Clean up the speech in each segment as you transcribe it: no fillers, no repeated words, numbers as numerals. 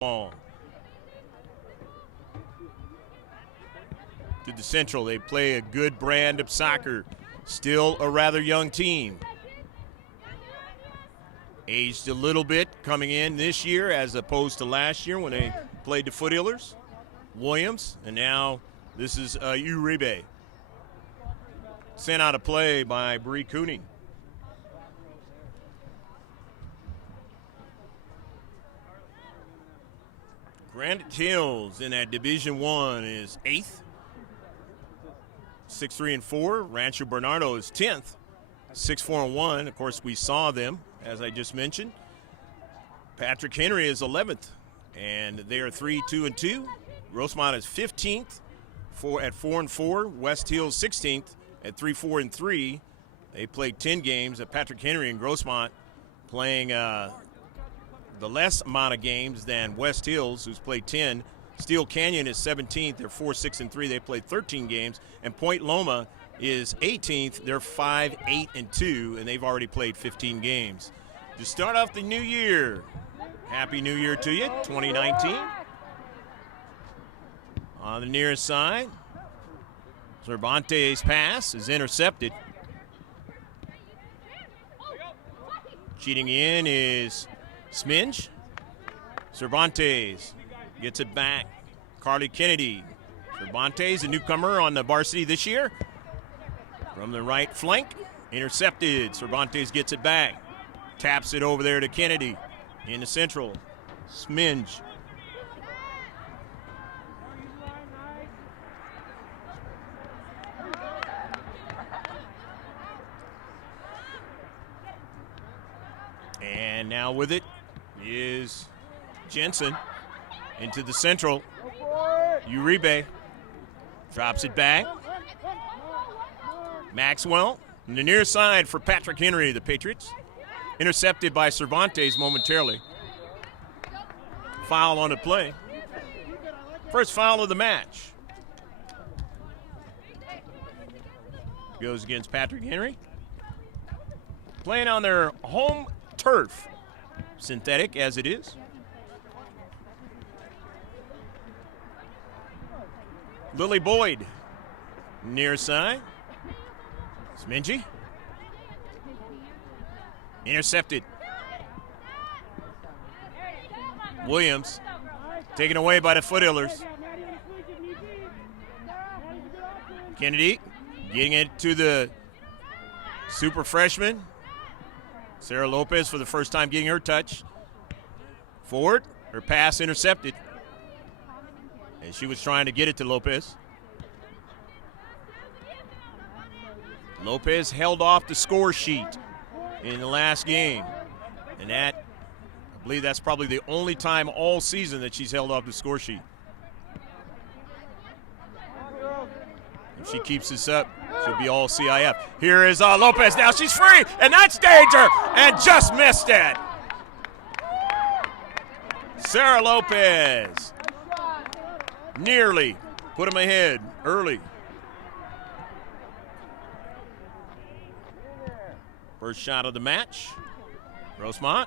ball. To the Central, they play a good brand of soccer. Still a rather young team. Aged a little bit coming in this year as opposed to last year when they played the Foothillers. Williams, and now this is Uribe. Sent out of play by Bree Cooney. Granite Hills in that Division I is 8th. 6-3-4. Rancho Bernardo is 10th. 6-4-1. Of course, we saw them, as I just mentioned. Patrick Henry is 11th, and they are 3-2-2. Grossmont is 15th at 4-4. West Hills 16th at 3-4-3. They played 10 games. Patrick Henry and Grossmont playing the less amount of games than West Hills, who's played 10. Steel Canyon is 17th. They're 4-6-3. They played 13 games. And Point Loma is 18th. They're 5-8-2, and they've already played 15 games. To start off the new year, Happy New Year to you, 2019. On the near side, Cervantes' pass is intercepted. Cheating in is Sminge. Cervantes gets it back. Carly Kennedy. Cervantes, a newcomer on the varsity this year. From the right flank, intercepted. Cervantes gets it back. Taps it over there to Kennedy in the Central. Sminge. And now with it is Jensen into the Central. Uribe drops it back. Maxwell on the near side for Patrick Henry, the Patriots. Intercepted by Cervantes momentarily. Foul on the play. First foul of the match. Goes against Patrick Henry. Playing on their home turf, synthetic as it is. Lily Boyd, near side. Smingy. Intercepted. Williams taken away by the Foothillers. Kennedy getting it to the super freshman. Sarah Lopez for the first time getting her touch. Forward, her pass intercepted. And she was trying to get it to Lopez. Lopez held off the score sheet in the last game. And that, I believe that's probably the only time all season that she's held off the score sheet. If she keeps this up, she'll be all CIF. Here is Lopez now. She's free, and that's danger, and just missed it. Sarah Lopez nearly put him ahead early. First shot of the match. Grossmont.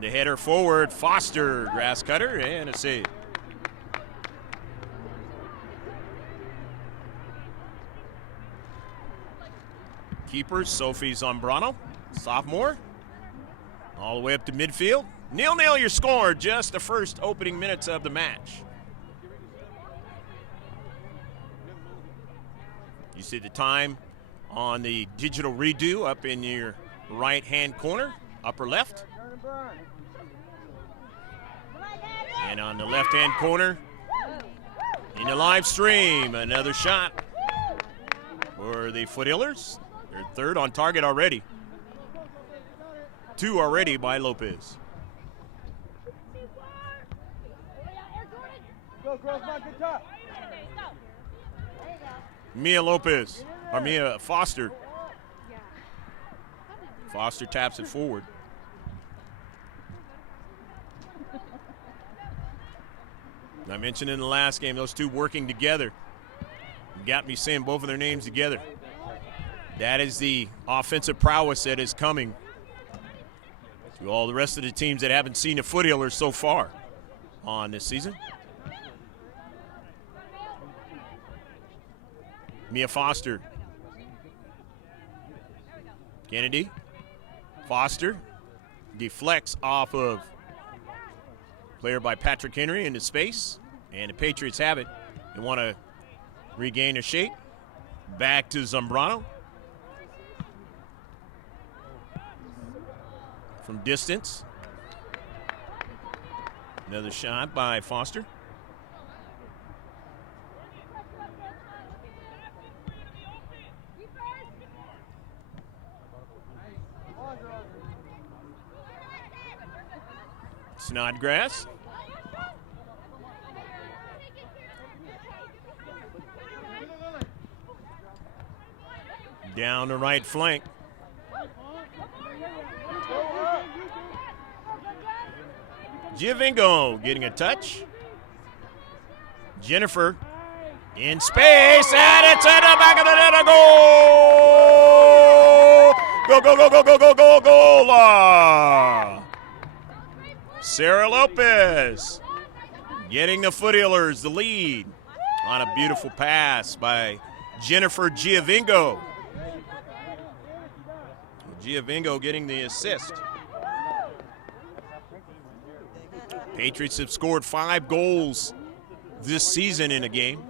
The header forward, Foster, grass cutter, and a save. Keeper, Sophie Zambrano, sophomore. All the way up to midfield. 0-0 your score, just the first opening minutes of the match. You see the time on the digital redo up in your right-hand corner, upper left. And on the left-hand corner, in the live stream, another shot for the Foothillers. They're third on target already. 2 already by Lopez. Mia Lopez, or Mia Foster. Foster taps it forward. I mentioned in the last game, those two working together. Got me saying both of their names together. That is the offensive prowess that is coming to all the rest of the teams that haven't seen the Foothillers so far on this season. Mia Foster. Kennedy. Foster deflects off of player by Patrick Henry into space, and the Patriots have it. They want to regain their shape. Back to Zambrano. From distance. Another shot by Foster. Snodgrass. Down the right flank. Giovingo getting a touch. Jennifer in space, and it's at the back of the net. A goal! Go, go, go, go, go, go, go, goal! Sarah Lopez getting the Foothillers the lead on a beautiful pass by Jennifer Giovingo. Giovingo getting the assist. Patriots have scored 5 goals this season in a game.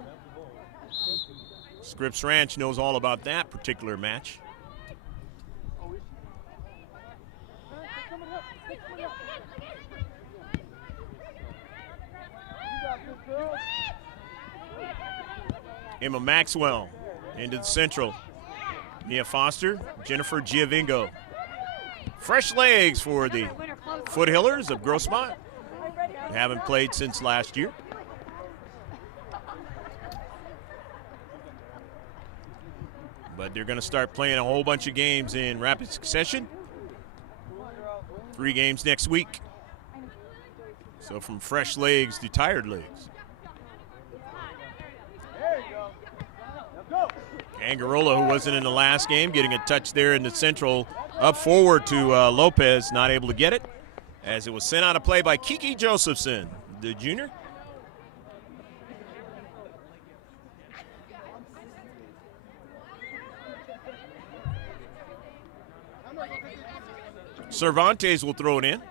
Scripps Ranch knows all about that particular match. Emma Maxwell into the central. Mia Foster, Jennifer Giovingo. Fresh legs for the Foothillers of Grossmont. They haven't played since last year. But they're going to start playing a whole bunch of games in rapid succession. 3 games next week. So from fresh legs to tired legs. Angarola, who wasn't in the last game, getting a touch there in the central. Up forward to Lopez, not able to get it, as it was sent out of play by Kiki Josephson, the junior. Cervantes will throw it in.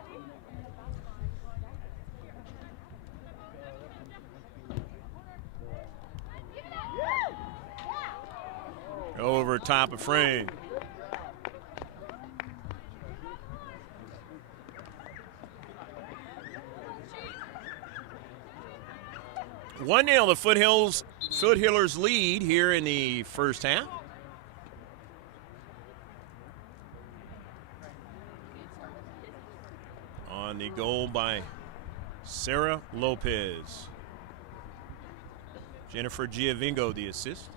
Over top of frame. One nil, the Foothillers lead here in the first half. On the goal by Sarah Lopez. Jennifer Giovingo the assist.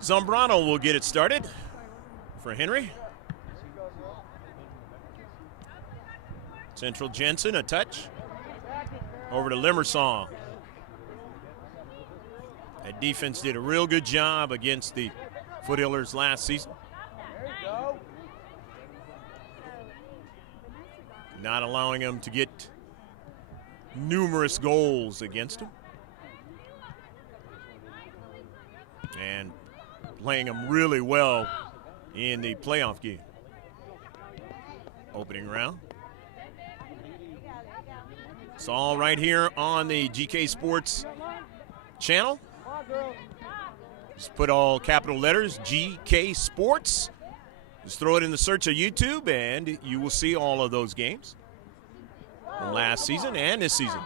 Zambrano will get it started for Henry. Central Jensen, a touch. Over to Limersong. That defense did a real good job against the Foothillers last season. Not allowing them to get numerous goals against them. And playing them really well in the playoff game. Opening round. It's all right here on the GK Sports channel. Just put all capital letters, GK Sports. Just throw it in the search of YouTube and you will see all of those games from last season and this season,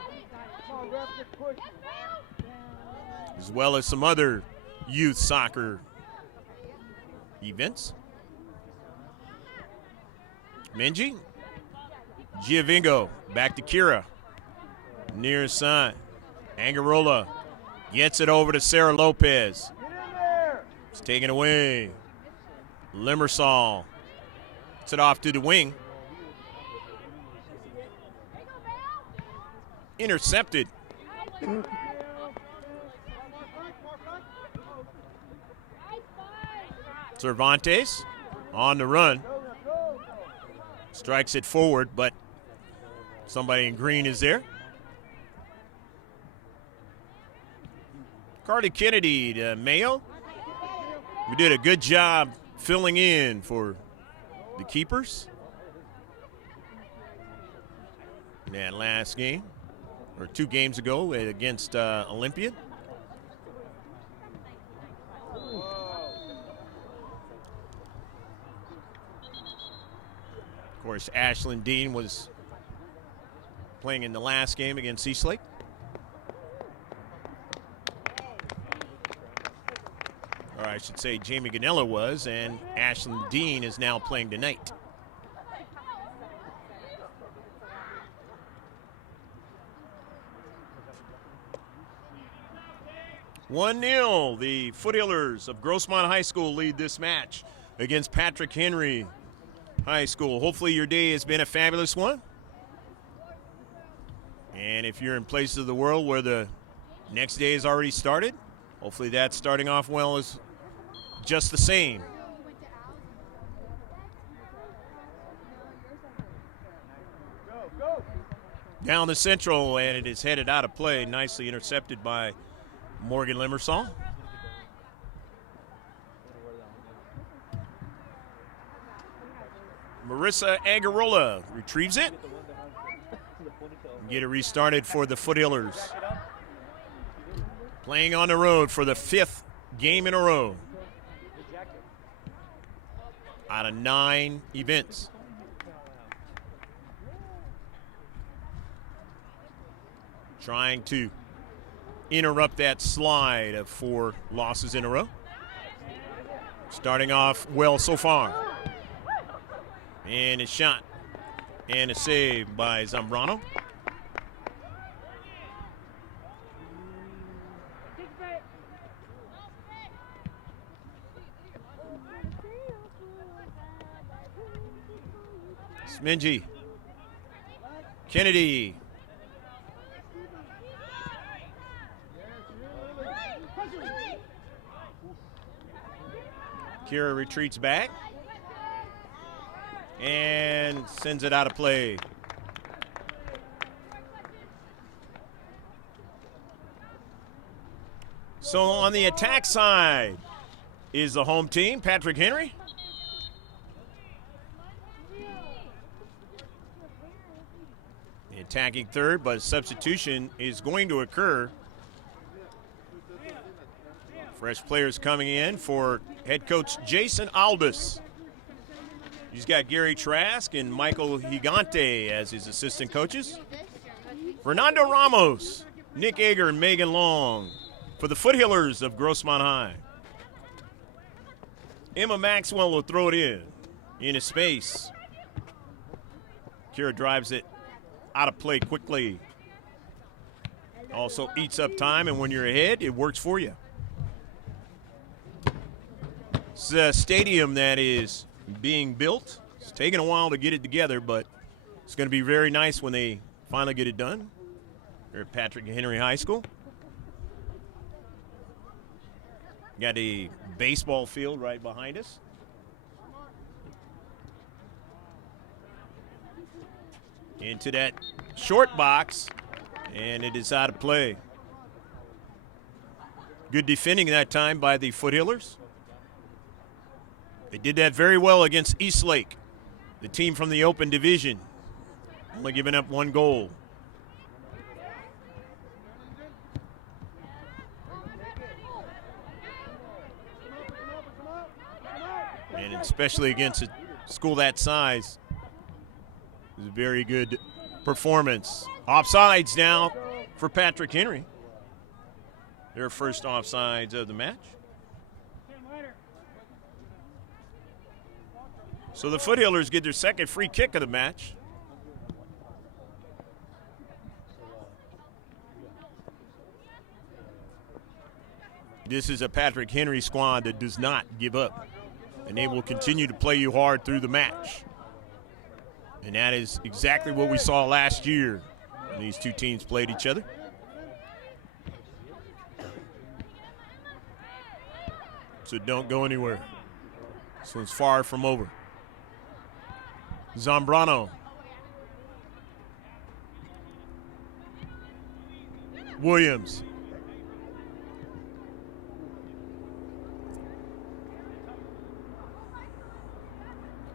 as well as some other youth soccer events. Minji. Giovingo back to Kira. Near side. Angarola gets it over to Sarah Lopez. It's taken away. Limersall gets it off to the wing. Intercepted Cervantes on the run. Strikes it forward, but somebody in green is there. Carly Kennedy to Mayo. We did a good job filling in for the keepers in that last game, or 2 games ago against Olympia. Of course, Ashlyn Dean was playing in the last game against Eastlake. Or I should say Jamie Ganella was, and Ashlyn Dean is now playing tonight. "1-0, the Foothillers of Grossmont High School lead this match against Patrick Henry High School. Hopefully your day has been a fabulous one. And if you're in places of the world where the next day has already started, hopefully that's starting off well as just the same. Down the central, and it is headed out of play. Nicely intercepted by Morgan Limersall. Marissa Agarola retrieves it. Get it restarted for the Foothillers. Playing on the road for the 5th game in a row out of 9 events. Trying to interrupt that slide of 4 losses in a row. Starting off well so far. And a shot and a save by Zambrano. Smingy. Kennedy. Kira retreats back and sends it out of play. So on the attack side is the home team, Patrick Henry. The attacking third, but substitution is going to occur. Fresh players coming in for head coach Jason Albus. He's got Gary Trask and Michael Gigante as his assistant coaches. Fernando Ramos, Nick Ager, and Megan Long for the Foothillers of Grossmont High. Emma Maxwell will throw it in a space. Kira drives it out of play quickly. Also eats up time, and when you're ahead, it works for you. It's a stadium that is being built. It's taken a while to get it together, but it's going to be very nice when they finally get it done here at Patrick Henry High School. Got a baseball field right behind us. Into that short box, and it is out of play. Good defending that time by the Foothillers. They did that very well against Eastlake, the team from the Open Division, only giving up 1 goal. And especially against a school that size, it was a very good performance. Offsides now for Patrick Henry. Their first offsides of the match. So the Foothillers get their second free kick of the match. This is a Patrick Henry squad that does not give up, and they will continue to play you hard through the match. And that is exactly what we saw last year when these two teams played each other. So don't go anywhere. This one's far from over. Zambrano. Williams.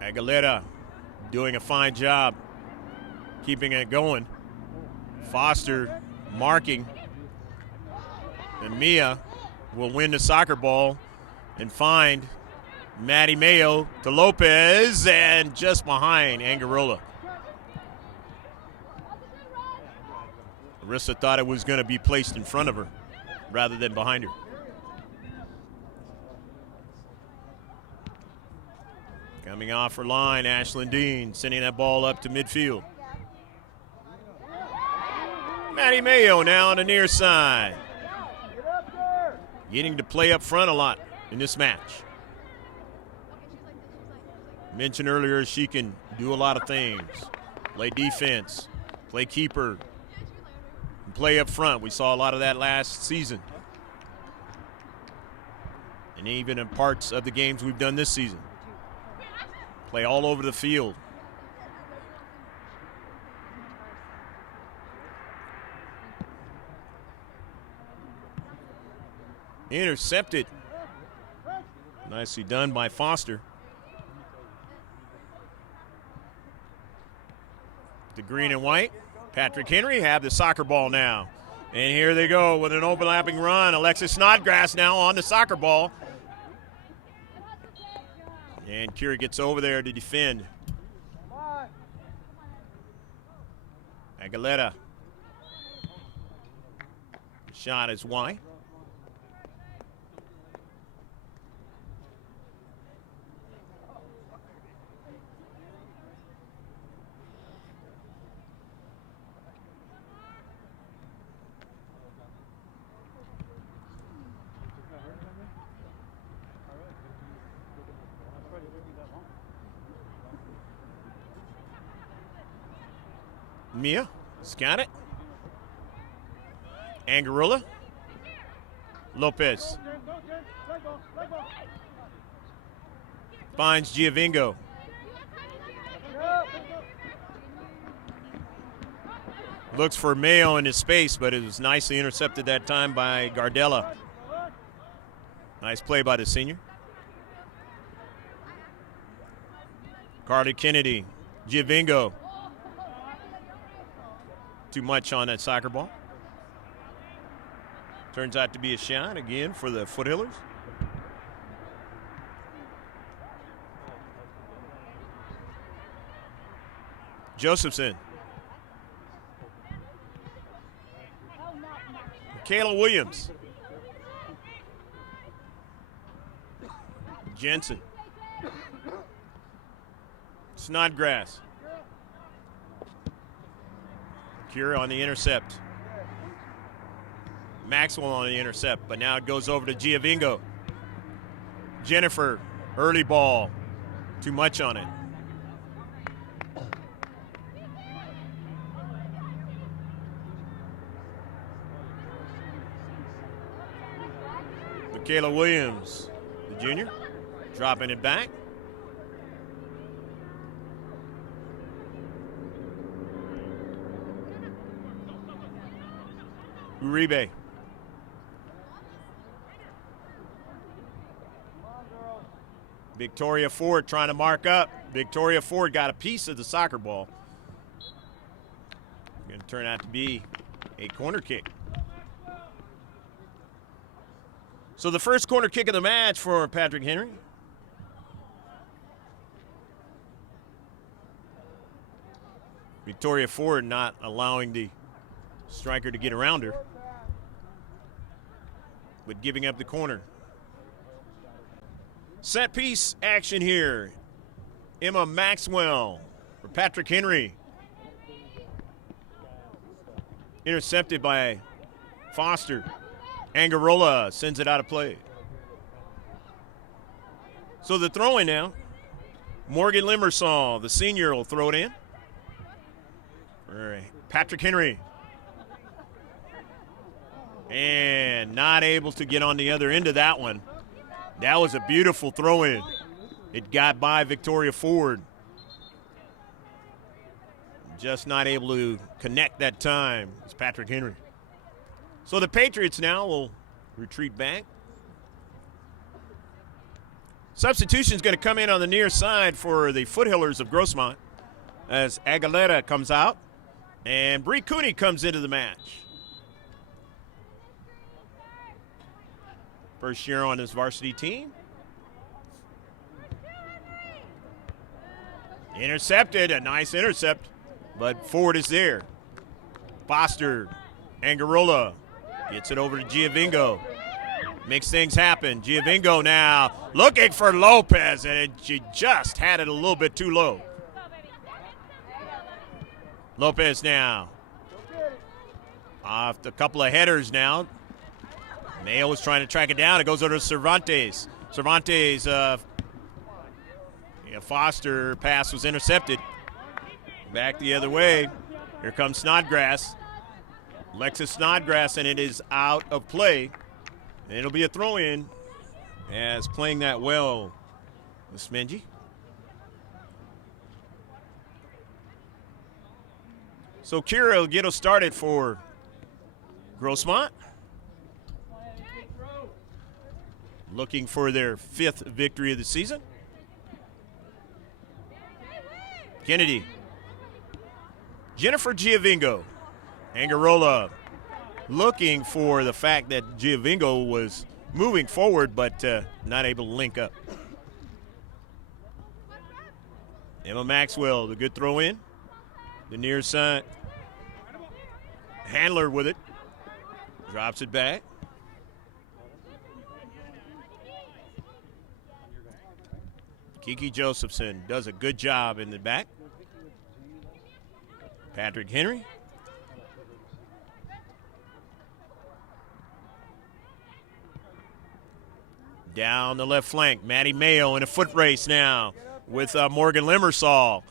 Aguilera doing a fine job keeping it going. Foster marking. And Mia will win the soccer ball and find Maddie Mayo to Lopez, and just behind Angarola. Arissa thought it was going to be placed in front of her rather than behind her. Coming off her line, Ashlyn Dean sending that ball up to midfield. Maddie Mayo now on the near side. Getting to play up front a lot in this match. Mentioned earlier, she can do a lot of things. Play defense, play keeper, and play up front. We saw a lot of that last season. And even in parts of the games we've done this season. Play all over the field. Intercepted. Nicely done by Foster. The green and white. Patrick Henry have the soccer ball now. And here they go with an overlapping run. Alexis Snodgrass now on the soccer ball. And Kira gets over there to defend. Aguilera. The shot is wide. Mia has got it. Angarola. Lopez. Finds Giovingo. Looks for Mayo in his space, but it was nicely intercepted that time by Gardella. Nice play by the senior. Carter Kennedy. Giovingo. Too much on that soccer ball. Turns out to be a shot again for the Foothillers. Josephson. Kayla Williams. Jensen. Snodgrass. Cure on the intercept. Maxwell on the intercept, but now it goes over to Giovingo. Jennifer, early ball. Too much on it. Michaela Williams, the junior, dropping it back. Uribe. Victoria Ford trying to mark up. Victoria Ford got a piece of the soccer ball. Going to turn out to be a corner kick. So the first corner kick of the match for Patrick Henry. Victoria Ford not allowing the striker to get around her, but giving up the corner. Set piece action here. Emma Maxwell for Patrick Henry. Intercepted by Foster. Angarola sends it out of play. So the throw-in now. Morgan Limersall, the senior, will throw it in. All right. Patrick Henry. And not able to get on the other end of that one. That was a beautiful throw-in. It got by Victoria Ford. Just not able to connect that time. It's Patrick Henry. So the Patriots now will retreat back. Substitution is going to come in on the near side for the Foothillers of Grossmont as Aguilera comes out and Bree Cooney comes into the match. First year on his varsity team. Intercepted, a nice intercept, but Ford is there. Foster, Angarola gets it over to Giovingo. Makes things happen. Giovingo now looking for Lopez, and she just had it a little bit too low. Lopez now. Off a couple of headers now. Mayo was trying to track it down. It goes over to Cervantes. Cervantes, Foster pass was intercepted. Back the other way. Here comes Snodgrass. Lexus Snodgrass, and it is out of play. And it'll be a throw-in as playing that well with Smenji. So Kira will get us started for Grossmont. Looking for their 5th victory of the season. Kennedy. Jennifer Giovingo. Angarola looking for the fact that Giovingo was moving forward but not able to link up. Emma Maxwell, the good throw in. The near side. Handler with it. Drops it back. Kiki Josephson does a good job in the back. Patrick Henry. Down the left flank, Maddie Mayo in a foot race now with Morgan Limersall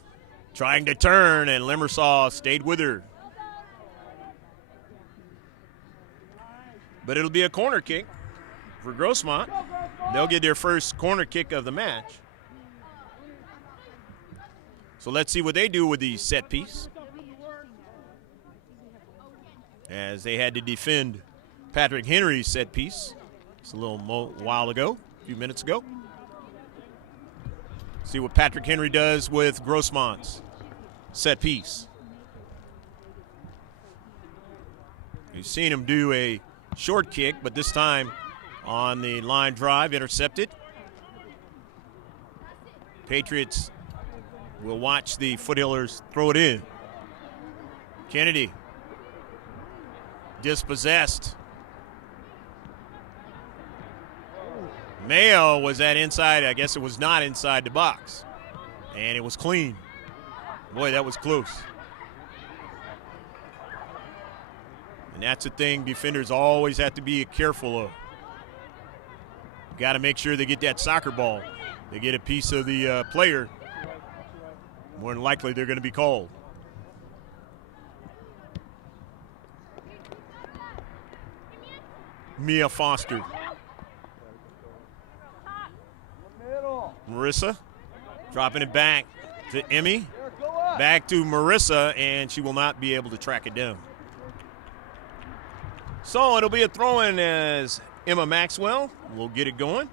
trying to turn, and Limersall stayed with her. But it'll be a corner kick for Grossmont. They'll get their first corner kick of the match. So let's see what they do with the set piece, as they had to defend Patrick Henry's set piece. It's a little while ago, a few minutes ago. See what Patrick Henry does with Grossmont's set piece. You've seen him do a short kick, but this time on the line drive, intercepted. Patriots will watch the Foothillers throw it in. Kennedy. Dispossessed. Mayo was at inside. I guess it was not inside the box. And it was clean. Boy, that was close. And that's the thing defenders always have to be careful of. Got to make sure they get that soccer ball. They get a piece of the player, more than likely they're going to be called. Mia Foster. Marissa dropping it back to Emmy. Back to Marissa, and she will not be able to track it down. So it'll be a throw-in as Emma Maxwell will get it going.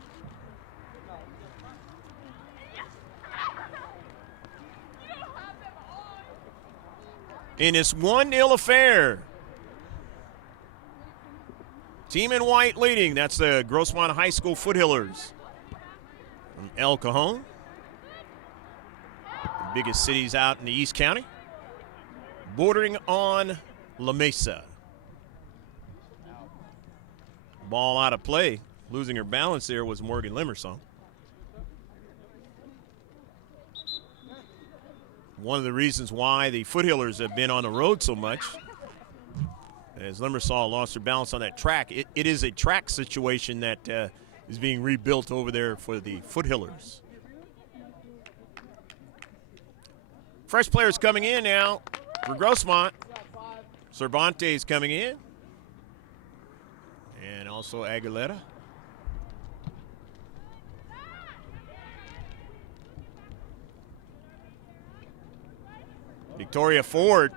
In this 1-0 affair. Team in white leading. That's the Grossmont High School Foothillers from El Cajon. The biggest cities out in the East County. Bordering on La Mesa. Ball out of play. Losing her balance there was Morgan Limersall. One of the reasons why the Foothillers have been on the road so much, as Limersall lost her balance on that track. It is a track situation that is being rebuilt over there for the Foothillers. Fresh players coming in now for Grossmont. Cervantes coming in. And also Aguilera. Victoria Ford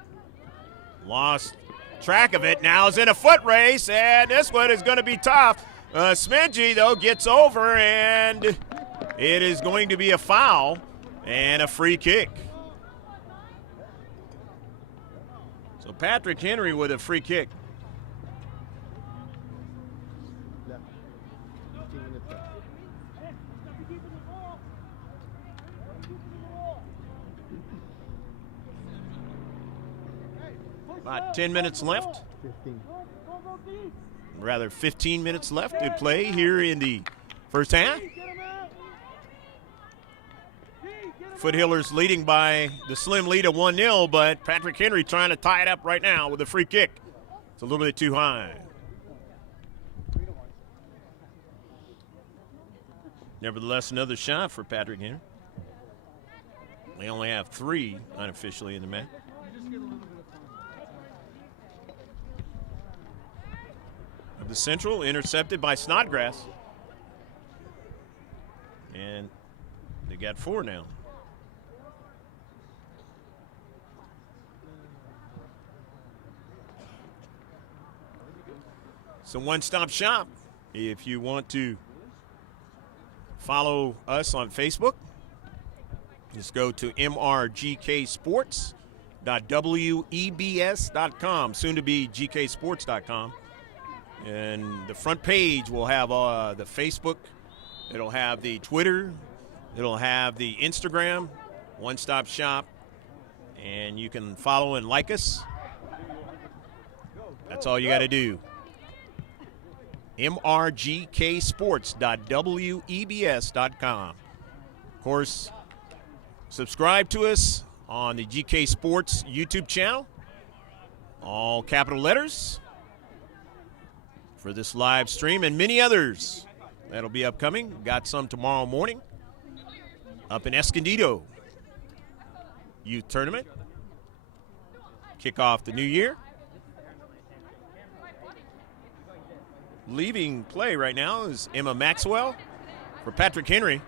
lost track of it. Now is in a foot race, and this one is going to be tough. Smidgey, though, gets over, and it is going to be a foul and a free kick. So Patrick Henry with a free kick. About 10 minutes left. 15. Rather, 15 minutes left to play here in the first half. Foothillers leading by the slim lead of 1-0, but Patrick Henry trying to tie it up right now with a free kick. It's a little bit too high. Nevertheless, another shot for Patrick Henry. They only have 3 unofficially in the match. The Central intercepted by Snodgrass. And they got 4 now. So one-stop shop. If you want to follow us on Facebook, just go to mrgksports.webs.com, soon to be gksports.com. And the front page will have the Facebook, it'll have the Twitter, it'll have the Instagram, one-stop shop, and you can follow and like us. That's all you got to do. mrgksports.webs.com. Of course, subscribe to us on the GK Sports YouTube channel, all capital letters, for this live stream and many others that'll be upcoming. Got some tomorrow morning up in Escondido. Youth tournament. Kick off the new year. Leaving play right now is Emma Maxwell for Patrick Henry.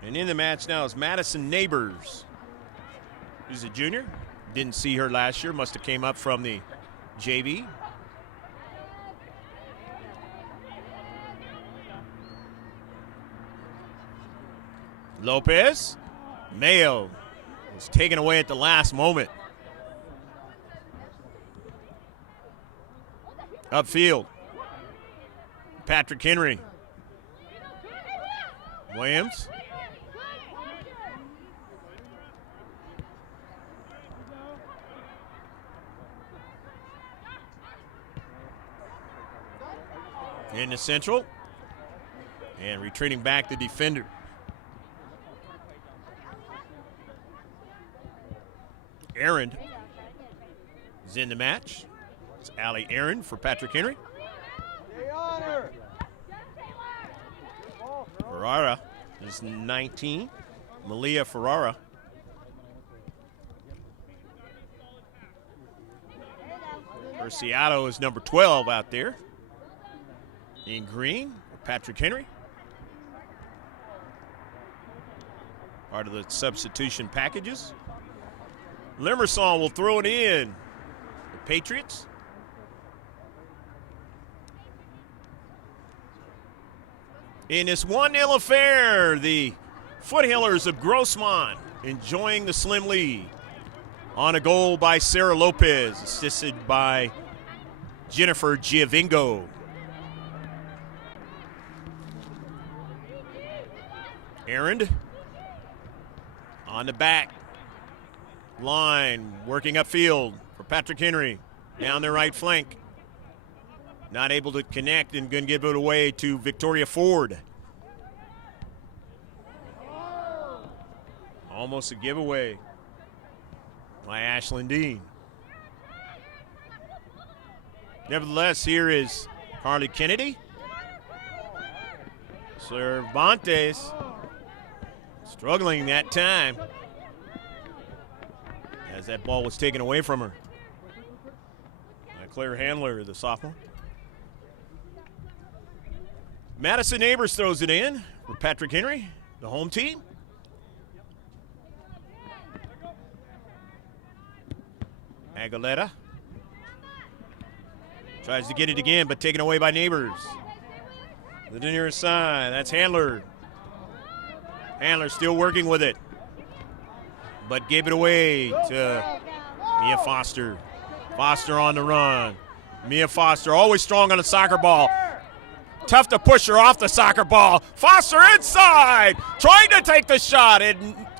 And in the match now is Madison Neighbors, who's a junior. Didn't see her last year. Must have came up from the JV. Lopez. Mayo was taken away at the last moment. Upfield. Patrick Henry. Williams. In the Central. And retreating back the defender. Aaron is in the match. It's Allie Aaron for Patrick Henry. Ferrara is 19. Malia Ferrara. Urciato is number 12 out there. In green for Patrick Henry. Part of the substitution packages. Limersong will throw it in. The Patriots. In this 1-0 affair, the Foothillers of Grossmont enjoying the slim lead on a goal by Sarah Lopez, assisted by Jennifer Giovingo. Aaron on the back line, working upfield for Patrick Henry down the right flank. Not able to connect and going to give it away to Victoria Ford. Almost a giveaway by Ashlyn Dean. Nevertheless, here is Carly Kennedy. Cervantes struggling that time as that ball was taken away from her. Claire Handler, the sophomore. Madison Neighbors throws it in for Patrick Henry. the home team. Aguilera tries to get it again, but taken away by Neighbors. The near side, that's Handler. Handler still working with it, but gave it away to Mia Foster. Foster on the run. Mia Foster, always strong on the soccer ball. Tough to push her off the soccer ball. Foster inside, trying to take the shot. It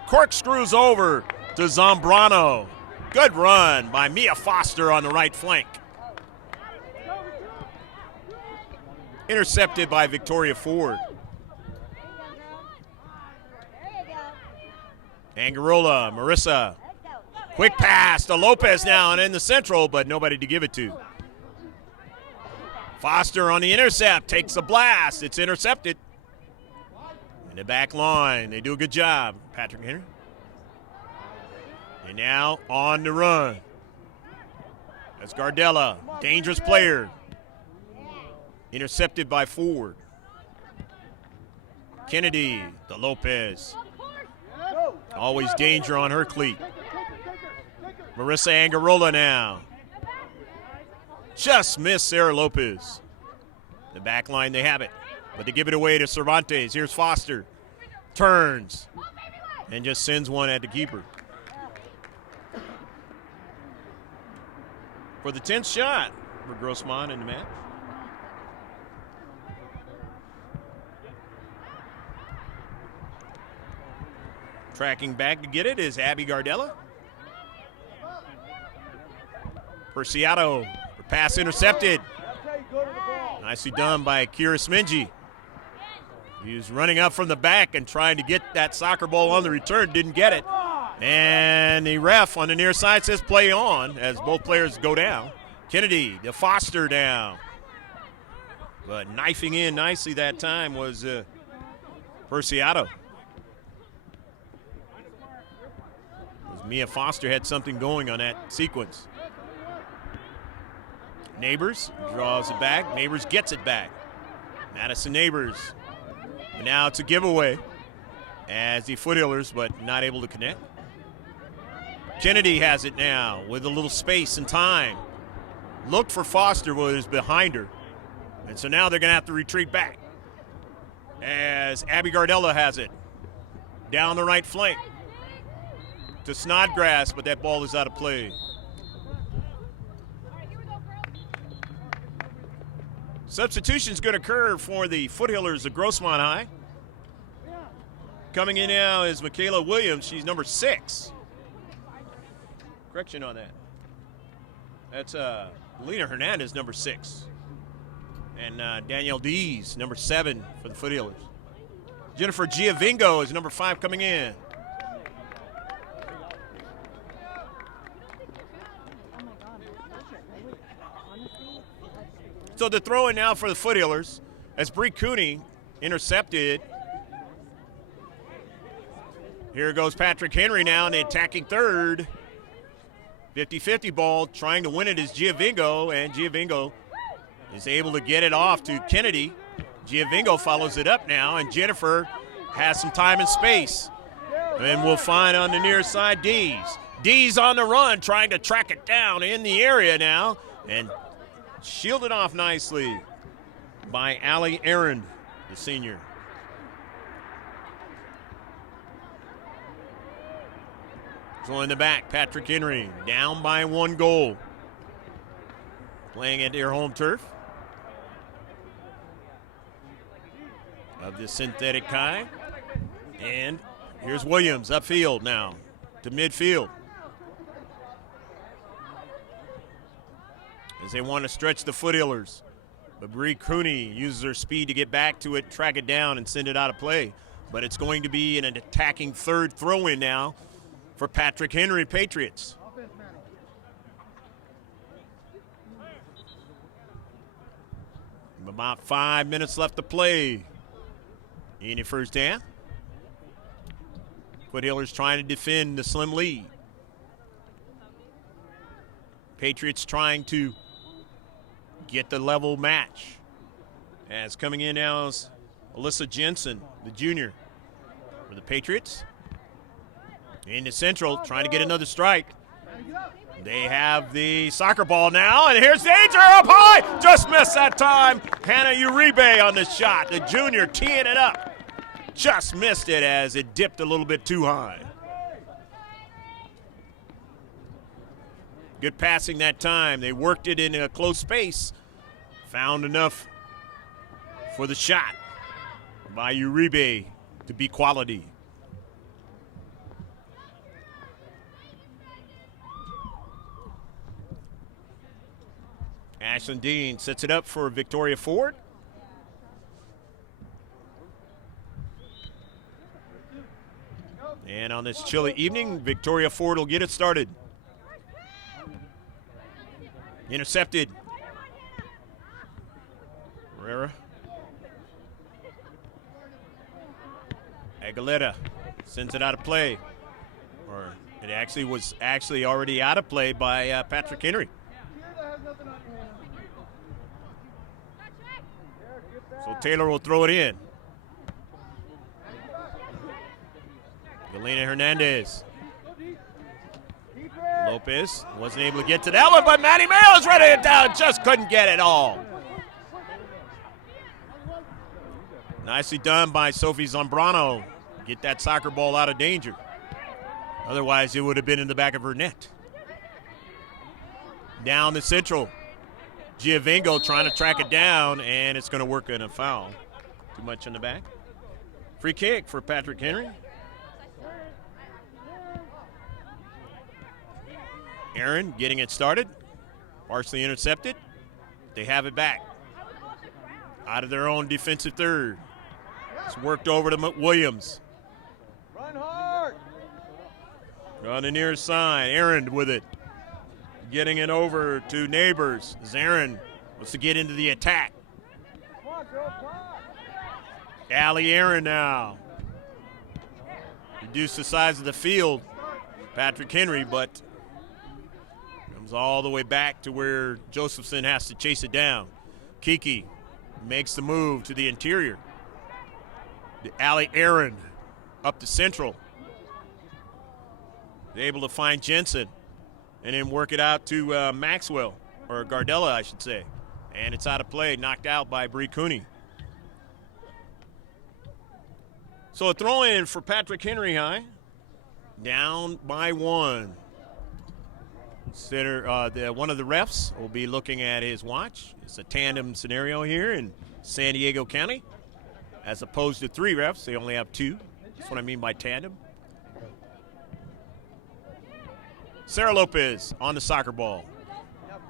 corkscrews over to Zambrano. Good run by Mia Foster on the right flank. Intercepted by Victoria Ford. Angarola, Marissa. Quick pass to Lopez now and in the central, but nobody to give it to. Foster on the intercept, takes a blast. It's intercepted. In the back line, they do a good job. Patrick Henry. And now on the run. That's Gardella, dangerous player. Intercepted by Ford. Kennedy, the Lopez. Always danger on her cleat. Marissa Angarola now. Just missed Sarah Lopez. The back line, they have it. But they give it away to Cervantes. Here's Foster. Turns. And just sends one at the keeper. For the 10th shot for Grossmont in the match. Tracking back to get it is Abby Gardella. Perciato, pass intercepted. Nicely done by Kira Smingy. He was running up from the back and trying to get that soccer ball on the return, didn't get it. And the ref on the near side says play on as both players go down. Kennedy, the Foster down. But knifing in nicely that time was Perciato. Mia Foster had something going on that sequence. Neighbors draws it back. Neighbors gets it back. Madison Neighbors. And now it's a giveaway as the Foothillers, but not able to connect. Kennedy has it now with a little space and time. Looked for Foster, was behind her. And so now they're going to have to retreat back as Abby Gardella has it. Down the right flank to Snodgrass, but that ball is out of play. Substitution is going to occur for the Foothillers of Grossmont High. Coming in now is Michaela Williams. She's number 6. Correction on that. That's Lena Hernandez, number 6. And Danielle Dees, number 7 for the Foothillers. Jennifer Giavingo is number 5 coming in. So the throw in now for the Foothillers as Bree Cooney intercepted. Here goes Patrick Henry now in the attacking third. 50-50 ball, trying to win it is Giavingo, and Giavingo is able to get it off to Kennedy. Giavingo follows it up now, and Jennifer has some time and space. And we'll find on the near side Dees. Dees on the run, trying to track it down in the area now, and shielded off nicely by Allie Arend, the senior. So in the back, Patrick Henry down by 1 goal. Playing at their home turf of the synthetic kind. And here's Williams upfield now to midfield. As they want to stretch the Foothillers. But Bree Cooney uses her speed to get back to it, track it down, and send it out of play. But it's going to be an attacking third throw-in now for Patrick Henry Patriots. About 5 minutes left to play in the first half. Foothillers trying to defend the slim lead. Patriots trying to get the level match. As coming in now is Alyssa Jensen, the junior. for the Patriots. Into Central, trying to get another strike. They have the soccer ball now, and here's danger up high. Just missed that time. Hannah Uribe on the shot. The junior teeing it up. Just missed it as it dipped a little bit too high. Good passing that time. They worked it in a close space. Found enough for the shot by Uribe to be quality. Ashlyn Dean sets it up for Victoria Ford. And on this chilly evening, Victoria Ford will get it started. Intercepted. Herrera. Aguilera sends it out of play. Or it actually was already out of play by Patrick Henry. So Taylor will throw it in. Galena Hernandez. Lopez wasn't able to get to that one, but Maddie Mayo is running it down. Just couldn't get it all. Nicely done by Sophie Zambrano. Get that soccer ball out of danger. Otherwise, it would have been in the back of her net. Down the Central. Giovingo trying to track it down, and it's going to work in a foul. Too much in the back. Free kick for Patrick Henry. Aaron getting it started. Partially intercepted. They have it back. Out of their own defensive third. It's worked over to Williams. Run hard. On the near side. Aaron with it. Getting it over to Neighbors. Zarin wants to get into the attack. Allie Aaron now. Reduce the size of the field. Patrick Henry, but comes all the way back to where Josephson has to chase it down. Kiki makes the move to the interior. Allie Aaron up to Central. They're able to find Jensen and then work it out to Maxwell, or Gardella, I should say. And it's out of play, knocked out by Bree Cooney. So a throw-in for Patrick Henry High. Down by one. One of the refs will be looking at his watch. It's a tandem scenario here in San Diego County. As opposed to three refs, they only have two. That's what I mean by tandem. Sarah Lopez on the soccer ball.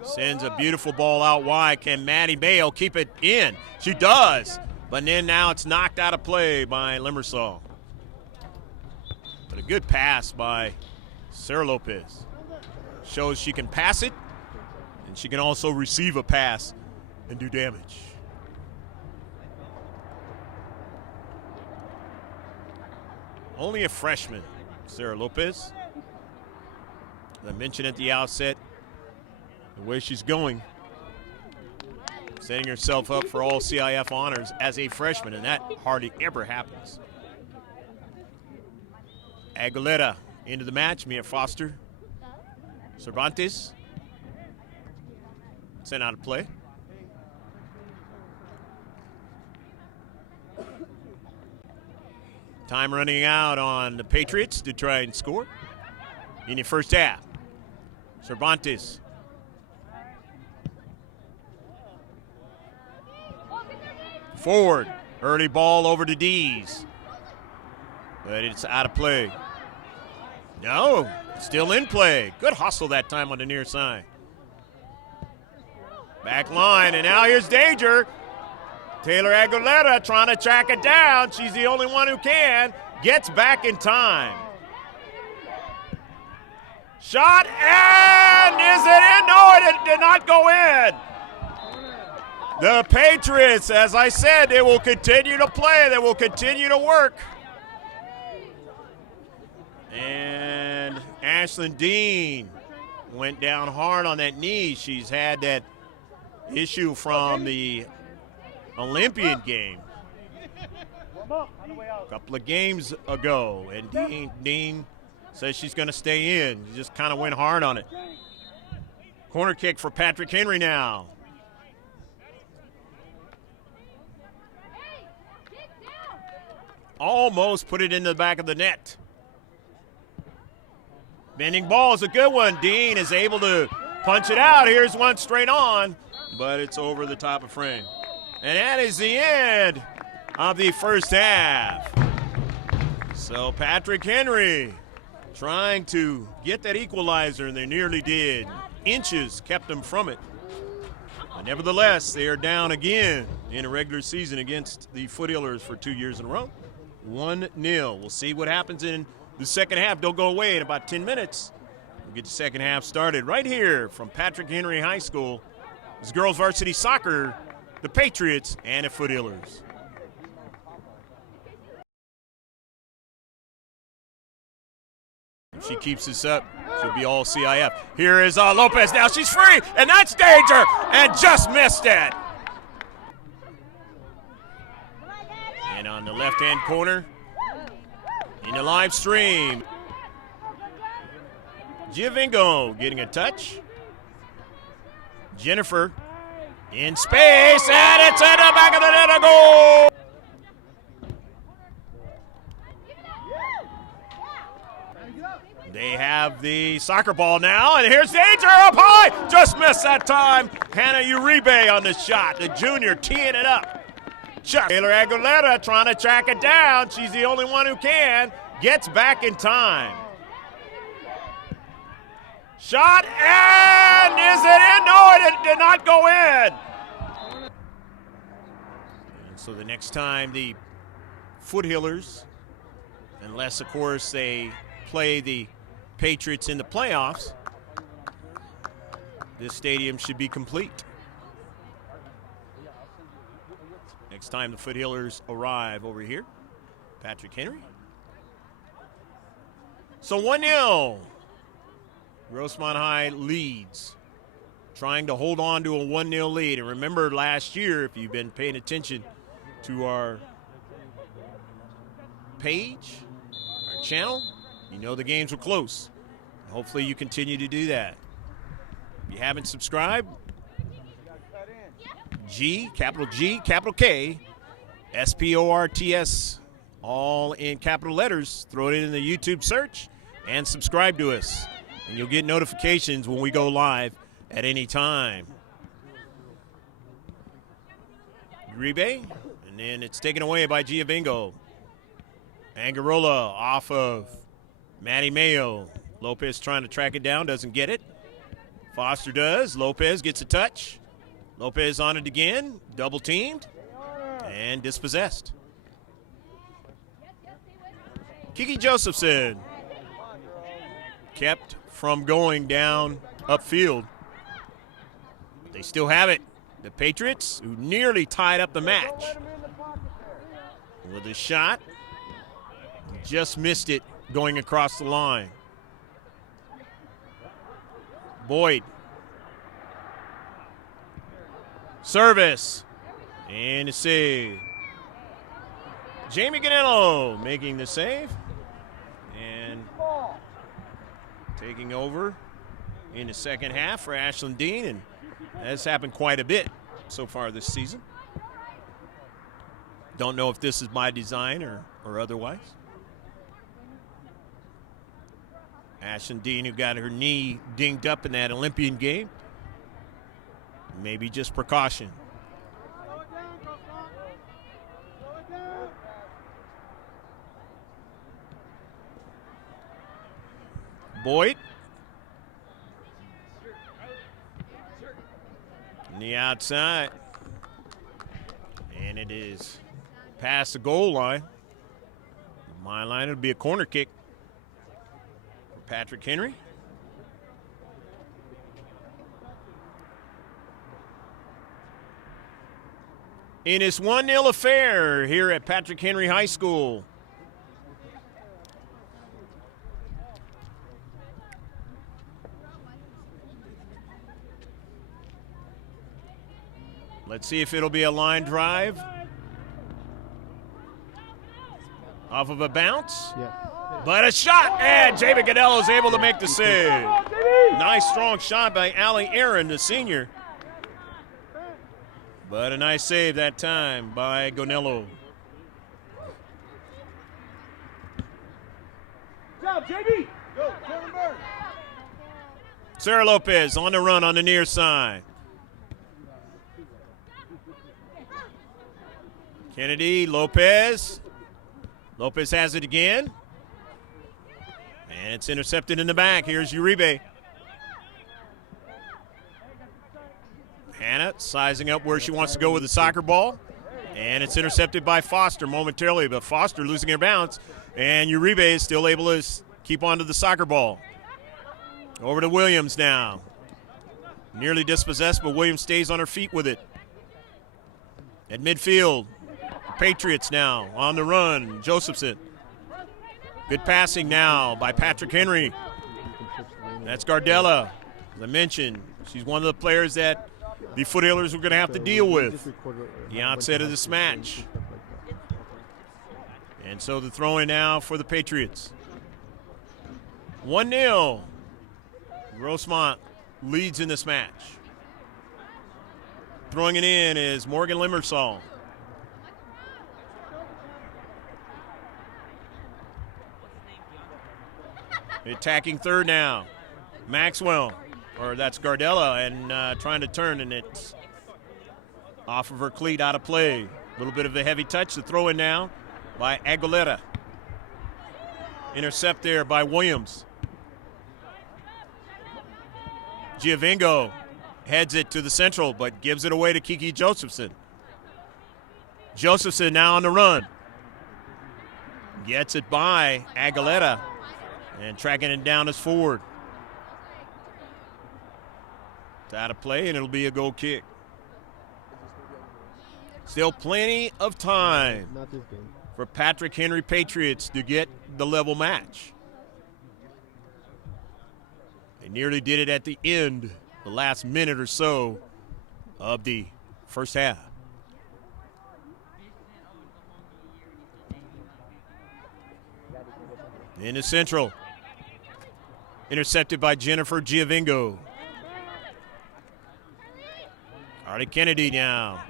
Sends a beautiful ball out wide. Can Maddie Mayo keep it in? She does. But then now it's knocked out of play by Limersall. But a good pass by Sarah Lopez. Shows she can pass it, and she can also receive a pass and do damage. Only a freshman, Sarah Lopez. As I mentioned at the outset, the way she's going, setting herself up for all CIF honors as a freshman, and that hardly ever happens. Aguilera into the match, Mia Foster. Cervantes sent out of play. Time running out on the Patriots to try and score in the first half. Cervantes. Forward. Early ball over to Dees. But it's out of play. No, still in play. Good hustle that time on the near side. Back line, and now here's danger. Taylor Aguilera trying to track it down. She's the only one who can. Gets back in time. Shot, and is it in? No, it did not go in. The Patriots, as I said, they will continue to play. They will continue to work. And Ashlyn Dean went down hard on that knee. She's had that issue from the Olympian game. a couple of games ago. And Dean says she's going to stay in. She just kind of went hard on it. Corner kick for Patrick Henry now. Almost put it into the back of the net. Bending ball is a good one. Dean is able to punch it out. Here's one straight on, but it's over the top of frame. And that is the end of the first half. So Patrick Henry trying to get that equalizer, and they nearly did. Inches kept them from it. But nevertheless, they are down again in a regular season against the Foothillers for 2 years in a row. 1-0. We'll see what happens in the second half. Don't go away in about 10 minutes. We'll get the second half started right here from Patrick Henry High School. It's girls varsity soccer, the Patriots, and the Foothillers. If she keeps this up, she'll be all CIF. Here is Lopez now. She's free, and that's danger, and just missed it. And on the left-hand corner, in the live stream, Giovingo getting a touch. Jennifer in space, and it's in the back of the net, a goal! They have the soccer ball now, and here's danger up high! Just missed that time. Hannah Uribe on the shot, the junior teeing it up. Taylor Aguilera trying to track it down. She's the only one who can. Gets back in time. Shot, and is it in? No, it did not go in. And so the next time the Foothillers, unless of course they play the Patriots in the playoffs, this stadium should be complete. Next time the Foothillers arrive over here, Patrick Henry. So 1-0. Grossmont High leads, trying to hold on to a 1-0 lead. And remember last year, if you've been paying attention to our page, our channel, you know the games were close. Hopefully you continue to do that. If you haven't subscribed, G, capital K, SPORTS, all in capital letters. Throw it in the YouTube search and subscribe to us. And you'll get notifications when we go live at any time. Uribe, and then it's taken away by Giovingo. Angarola off of Maddie Mayo. Lopez trying to track it down, doesn't get it. Foster does. Lopez gets a touch. Lopez on it again, double teamed, and dispossessed. Kiki Josephson kept from going down upfield. They still have it. The Patriots, who nearly tied up the match with a shot, just missed it going across the line. Boyd. Service. And a save. Jamie Ganello making the save. And taking over in the second half for Ashlyn Dean. And that's happened quite a bit so far this season. Don't know if this is by design or otherwise. Ashlyn Dean, who got her knee dinged up in that Olympian game. Maybe just precaution. Boyd. On the outside. And it is past the goal line. My line, it'll be a corner kick for Patrick Henry. In this 1-0 affair here at Patrick Henry High School. Let's see if it'll be a line drive. Off of a bounce. Yeah. But a shot, and Jamie Ganello is able to make the save. Nice, strong shot by Allie Aaron, the senior. But a nice save that time by Ganello. Good job, JD. Go, Kevin Burns. Sarah Lopez on the run on the near side. Kennedy, Lopez. Lopez has it again. And it's intercepted in the back. Here's Uribe. Hannah sizing up where she wants to go with the soccer ball. And it's intercepted by Foster momentarily, but Foster losing her bounce. And Uribe is still able to keep on to the soccer ball. Over to Williams now. Nearly dispossessed, but Williams stays on her feet with it. At midfield, Patriots now on the run. Josephson. Good passing now by Patrick Henry. That's Gardella. As I mentioned, she's one of the players that the Foothillers were going to have to deal with the outset of this match. And so the throw-in now for the Patriots. 1-0. Grossmont leads in this match. Throwing it in is Morgan Limersall. Attacking third now. Maxwell, or that's Gardella, and trying to turn, and it's off of her cleat, out of play. A little bit of a heavy touch. The throw in now by Aguilera. Intercept there by Williams. Giovingo heads it to the central, but gives it away to Kiki Josephson. Josephson now on the run. Gets it by Aguilera. And tracking it down is Ford. It's out of play, and it'll be a goal kick. Still plenty of time for Patrick Henry Patriots to get the level match. They nearly did it at the end, the last minute or so of the first half. In the central. Intercepted by Jennifer Giovingo. Harley Kennedy now.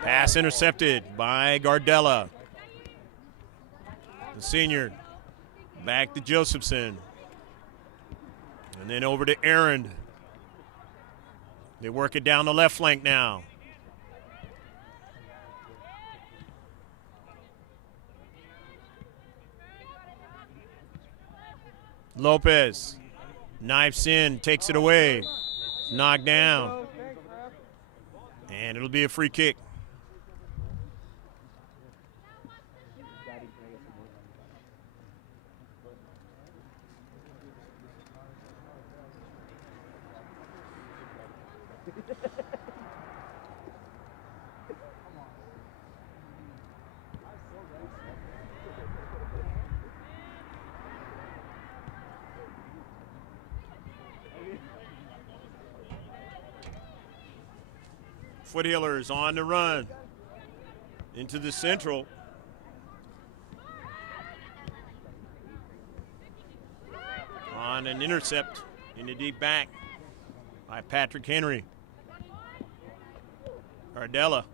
Pass intercepted by Gardella. The senior back to Josephson. And then over to Aaron. They work it down the left flank now. Lopez knifes in, takes it away, knocked down, and it'll be a free kick. Foothillers on the run into the central. On an intercept in the deep back by Patrick Henry. Gardella.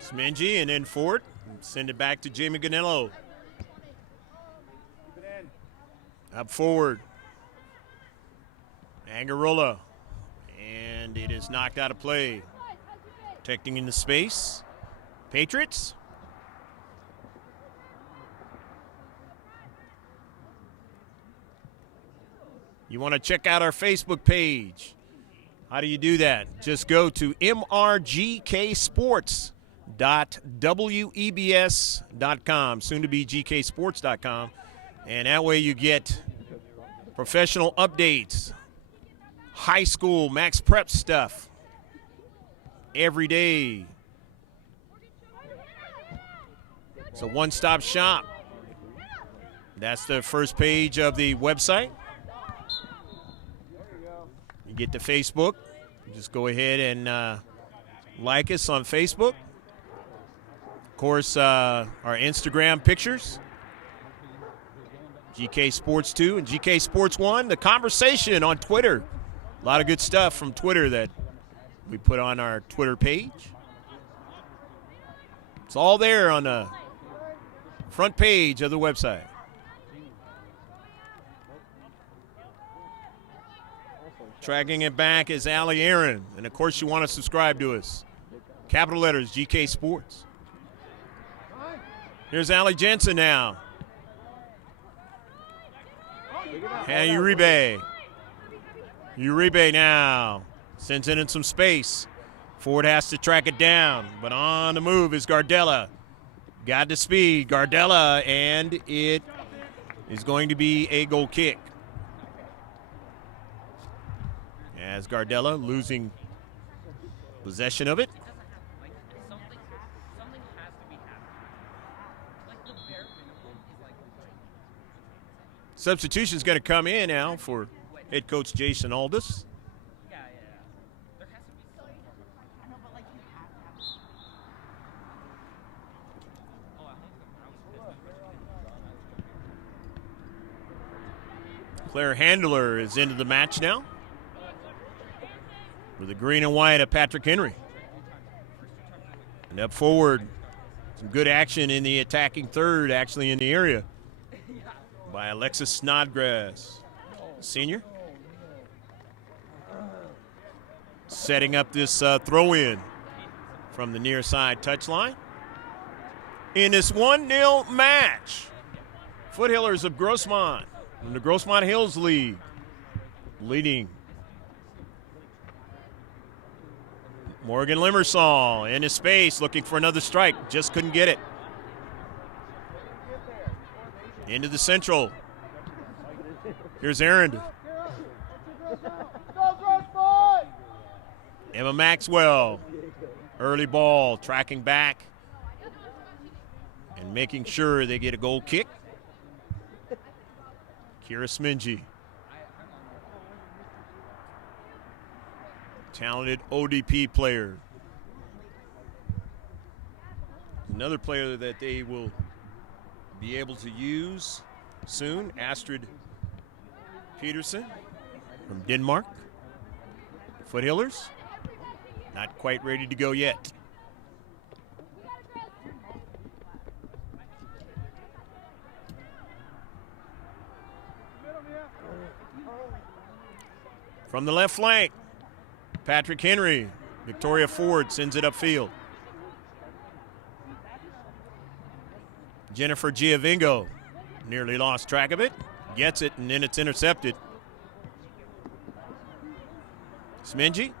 Smingy and then Ford. Send it back to Jamie Ganello. Up forward. Angarola. And it is knocked out of play. Protecting in the space. Patriots. You want to check out our Facebook page. How do you do that? Just go to mrgksports.webs.com, soon to be gksports.com, and that way you get professional updates, high school max prep stuff every day. It's a one-stop shop. That's the first page of the website. You get to Facebook. Just go ahead and like us on Facebook. Of course, our Instagram pictures. GK Sports 2 and GK Sports 1. The conversation on Twitter. A lot of good stuff from Twitter that we put on our Twitter page. It's all there on the front page of the website. Tracking it back is Allie Aaron. And, of course, you want to subscribe to us. Capital letters, GK Sports. Here's Allie Jensen now. And Uribe. Uribe now sends it in some space. Ford has to track it down, but on the move is Gardella. Got the speed, Gardella, and it is going to be a goal kick. As Gardella losing possession of it. Substitution is going to come in now for head coach Jason Aldis. Claire Handler is into the match now with the green and white of Patrick Henry. And up forward, some good action in the attacking third, actually in the area, by Alexis Snodgrass, senior. Setting up this throw-in from the near side touchline. In this 1-0 match, Foothillers of Grossmont in the Grossmont Hills League leading. Morgan Limersall in his space looking for another strike. Just couldn't get it. Into the central. Here's Aaron. Emma Maxwell. Early ball, tracking back and making sure they get a goal kick. Kira Smingy. Talented ODP player. Another player that they will be able to use soon, Astrid Peterson from Denmark. Foothillers, not quite ready to go yet. From the left flank, Patrick Henry. Victoria Ford sends it upfield. Jennifer Giovingo nearly lost track of it. Gets it, and then it's intercepted. Smingy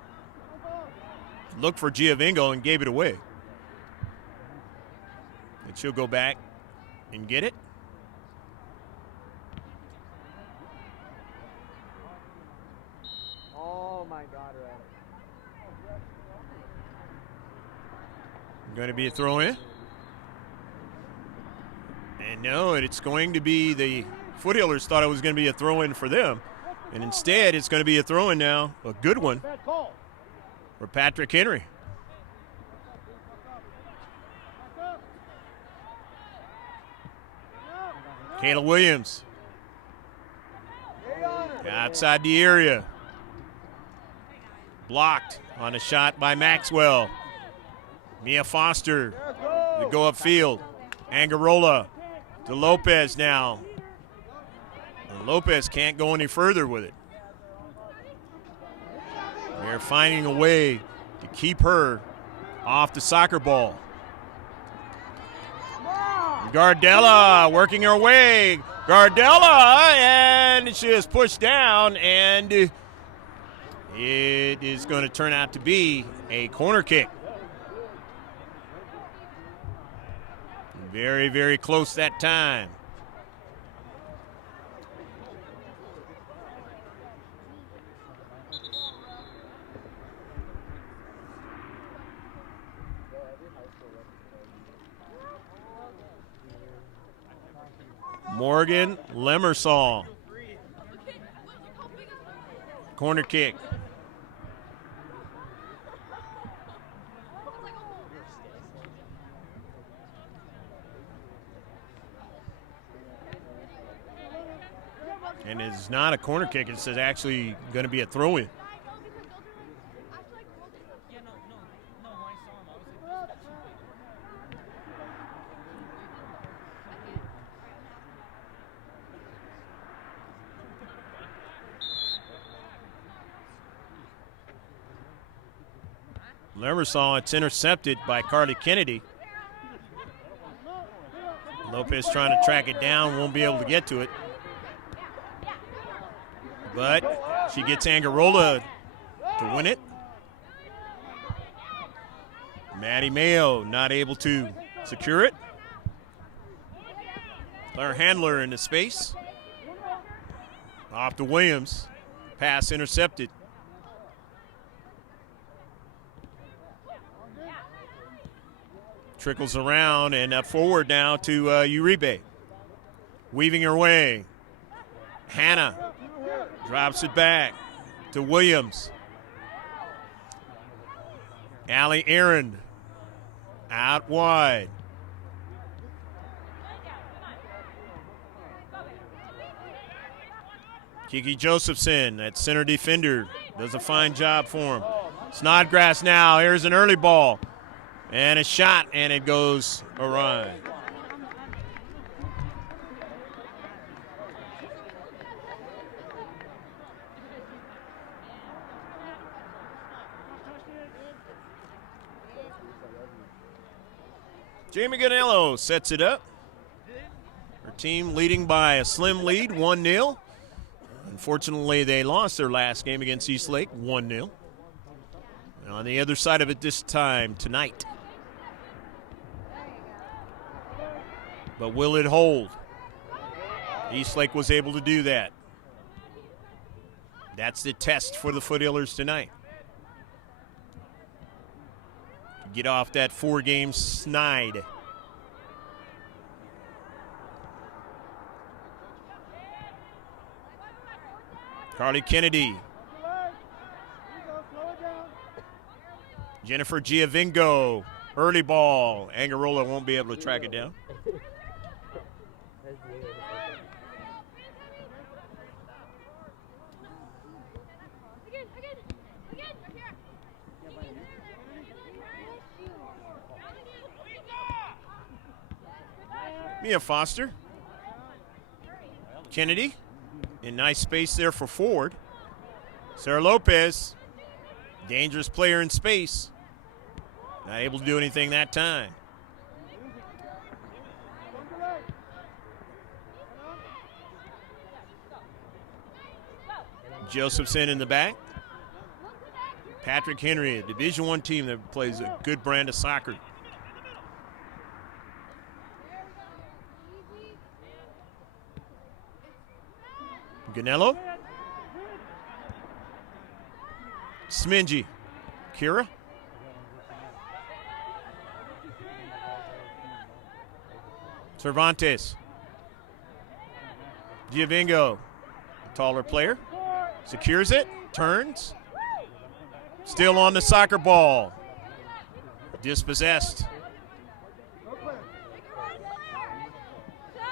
looked for Giovingo and gave it away. And she'll go back and get it. Oh, my God, right. Going to be a throw-in. And no, it's going to be the Foothillers thought it was going to be a throw-in for them. And instead, it's going to be a throw-in now, a good one for Patrick Henry. Kayla Williams. Outside the area. Blocked on a shot by Maxwell. Mia Foster to go upfield. Angarola to Lopez now. And Lopez can't go any further with it. They're finding a way to keep her off the soccer ball. Gardella working her way. Gardella, and she is pushed down, and it is going to turn out to be a corner kick. Very, very close that time. Morgan Lemersall. Corner kick. And it's not a corner kick. It's actually going to be a throw-in. Lemersall, it's intercepted by Carly Kennedy. Lopez trying to track it down, won't be able to get to it. But she gets Angarola to win it. Maddie Mayo not able to secure it. Claire Handler into space. Off to Williams. Pass intercepted. Trickles around and up forward now to Uribe. Weaving her way. Hannah drops it back to Williams. Allie Aaron out wide. Kiki Josephson, that center defender, does a fine job for him. Snodgrass now, here's an early ball. And a shot, and it goes awry. Jamie Ganello sets it up. Her team leading by a slim lead, 1-0. Unfortunately, they lost their last game against Eastlake, 1-0. And on the other side of it this time tonight. But will it hold? Eastlake was able to do that. That's the test for the Foothillers tonight. Get off that 4-game snide. Carly Kennedy. Jennifer Giovingo. Early ball. Angarola won't be able to track it down. Mia Foster. Kennedy in nice space there for forward. Sarah Lopez, dangerous player in space. Not able to do anything that time. Josephson in the back. Patrick Henry, a Division I team that plays a good brand of soccer. Ganello. Smingy. Kira. Cervantes. Giovingo, a taller player. Secures it. Turns. Still on the soccer ball. Dispossessed.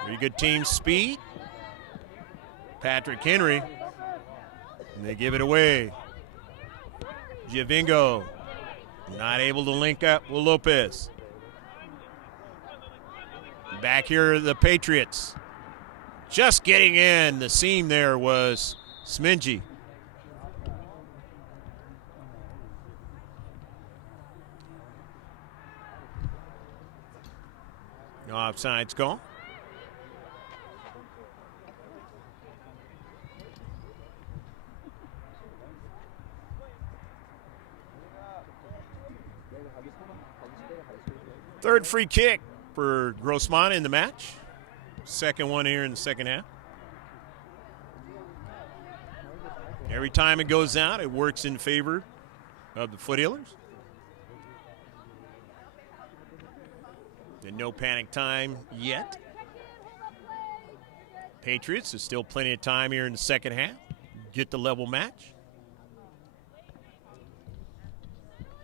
Very good team speed. Patrick Henry. And they give it away. Giovingo not able to link up with Lopez. Back here, the Patriots. Just getting in. The seam there was Smingy. No offsides call. Third free kick for Grossmont in the match. Second one here in the second half. Every time it goes out, it works in favor of the Foothillers. And no panic time yet. Patriots. There's still plenty of time here in the second half. Get the level match.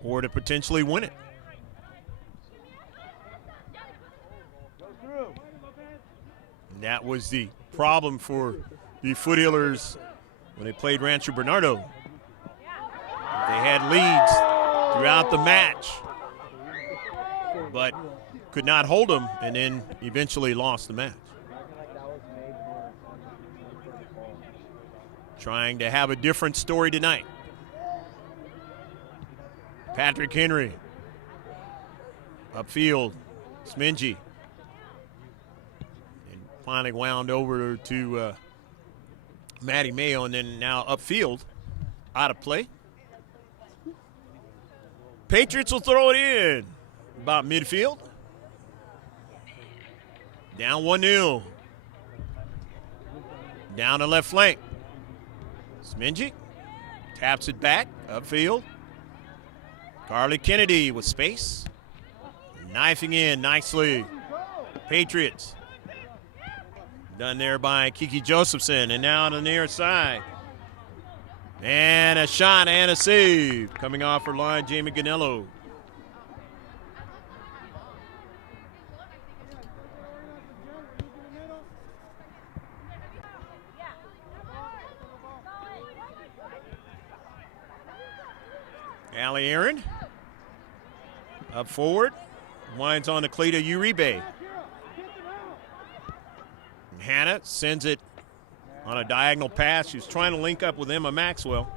Or to potentially win it. And that was the problem for the Foothillers when they played Rancho Bernardo. They had leads throughout the match, but could not hold them, and then eventually lost the match. Trying to have a different story tonight. Patrick Henry. Upfield, Smingy. And finally wound over to Matty Mayo, and then now upfield, out of play. Patriots will throw it in about midfield. Down 1-0. Down the left flank. Smingy taps it back, upfield. Carly Kennedy with space. Knifing in nicely. Patriots. Done there by Kiki Josephson. And now on the near side. And a shot and a save. Coming off her line, Jamie Ganello. Allie Aaron. Up forward. Winds on to Cleta Uribe. And Hannah sends it on a diagonal pass. She was trying to link up with Emma Maxwell.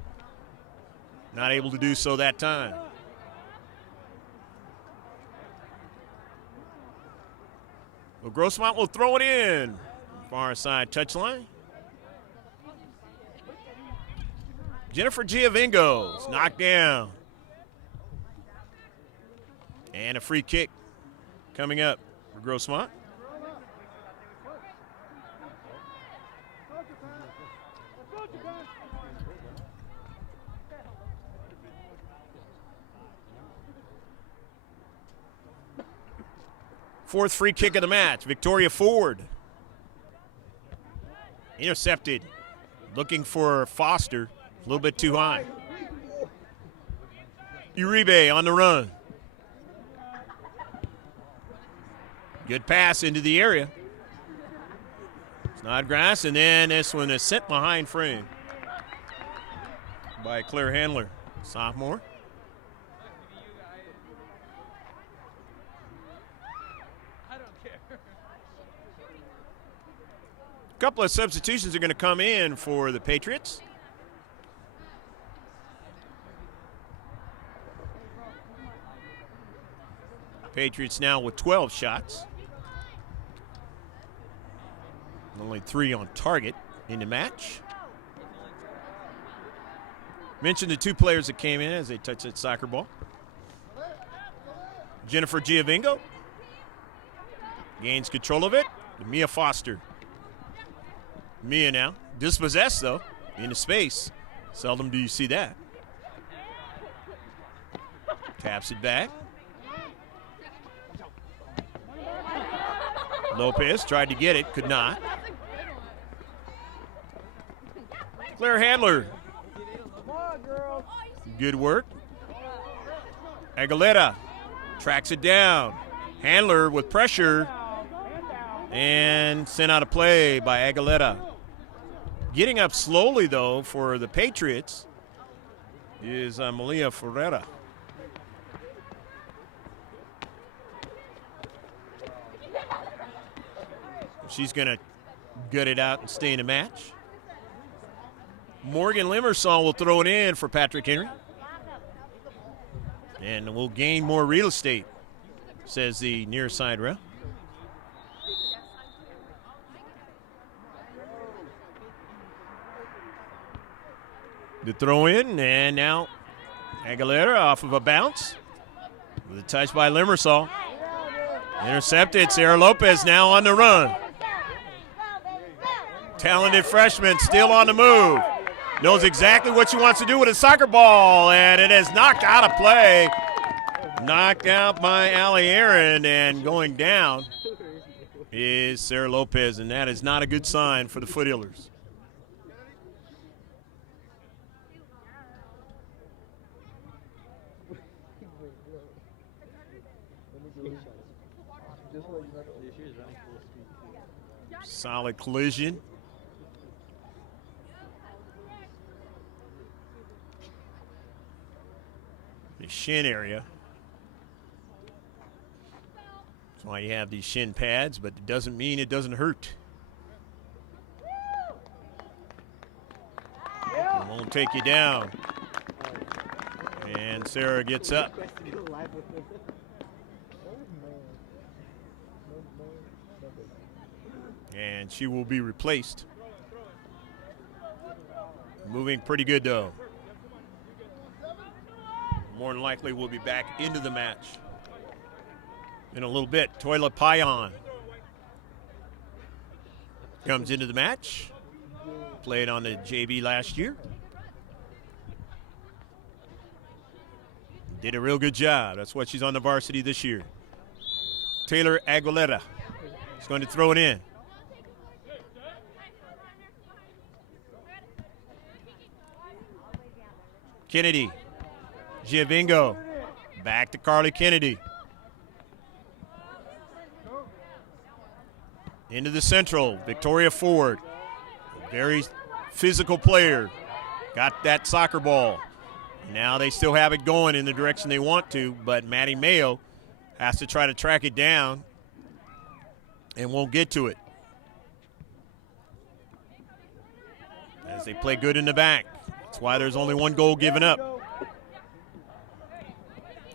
Not able to do so that time. Well, Grossmont will throw it in. Far side touchline. Jennifer Giovingos knocked down. And a free kick coming up for Grossmont. Fourth free kick of the match. Victoria Ford. Intercepted. Looking for Foster. A little bit too high. Uribe on the run. Good pass into the area. Snodgrass, and then this one is sent behind frame by Claire Handler, sophomore. A couple of substitutions are going to come in for the Patriots. Patriots now with 12 shots. Only 3 on target in the match. Mentioned the 2 players that came in as they touched that soccer ball. Jennifer Giovingo gains control of it. Mia Foster. Mia now, dispossessed though, into space. Seldom do you see that. Taps it back. Lopez tried to get it, could not. Claire Handler. Good work. Aguilera tracks it down. Handler with pressure and sent out of play by Aguilera. Getting up slowly, though, for the Patriots is Malia Ferreira. She's going to gut it out and stay in the match. Morgan Limersall will throw it in for Patrick Henry. And we'll gain more real estate, says the near side ref. The throw in, and now Aguilera off of a bounce. With a touch by Limersall. Intercepted. Sarah Lopez now on the run. Talented freshman still on the move. Knows exactly what she wants to do with a soccer ball, and it is knocked out of play. Knocked out by Allie Aaron and going down. is Sarah Lopez, and that is not a good sign for the Foothillers. Solid collision. The shin area. That's why you have these shin pads, but it doesn't mean it doesn't hurt. It won't take you down. And Sarah gets up. And she will be replaced. Moving pretty good, though. More than likely, we'll be back into the match in a little bit. Toila Payan comes into the match. Played on the JV last year. Did a real good job. That's what she's on the varsity this year. Taylor Aguilera is going to throw it in. Kennedy, Giovingo, back to Carly Kennedy. Into the central, Victoria Ford, a very physical player, got that soccer ball. Now they still have it going in the direction they want to, but Maddie Mayo has to try to track it down and won't get to it. As they play good in the back. That's why there's only one goal given up.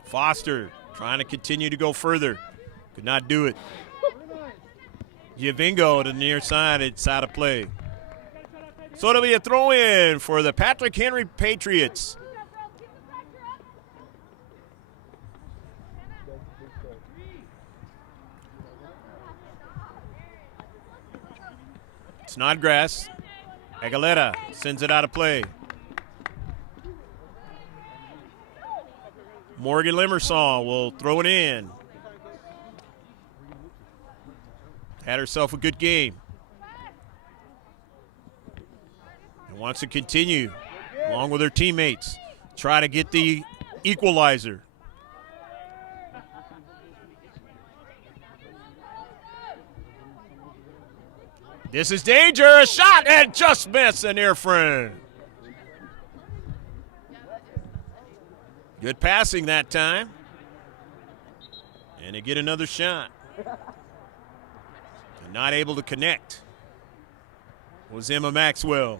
Foster trying to continue to go further. Could not do it. Giovingo to the near side. It's out of play. So it'll be a throw-in for the Patrick Henry Patriots. Snodgrass. Aguilera sends it out of play. Morgan Limersaw will throw it in. Had herself a good game. And wants to continue, along with her teammates, try to get the equalizer. This is danger, a shot, and just miss an near frame. Good passing that time. And they get another shot. And not able to connect was Emma Maxwell.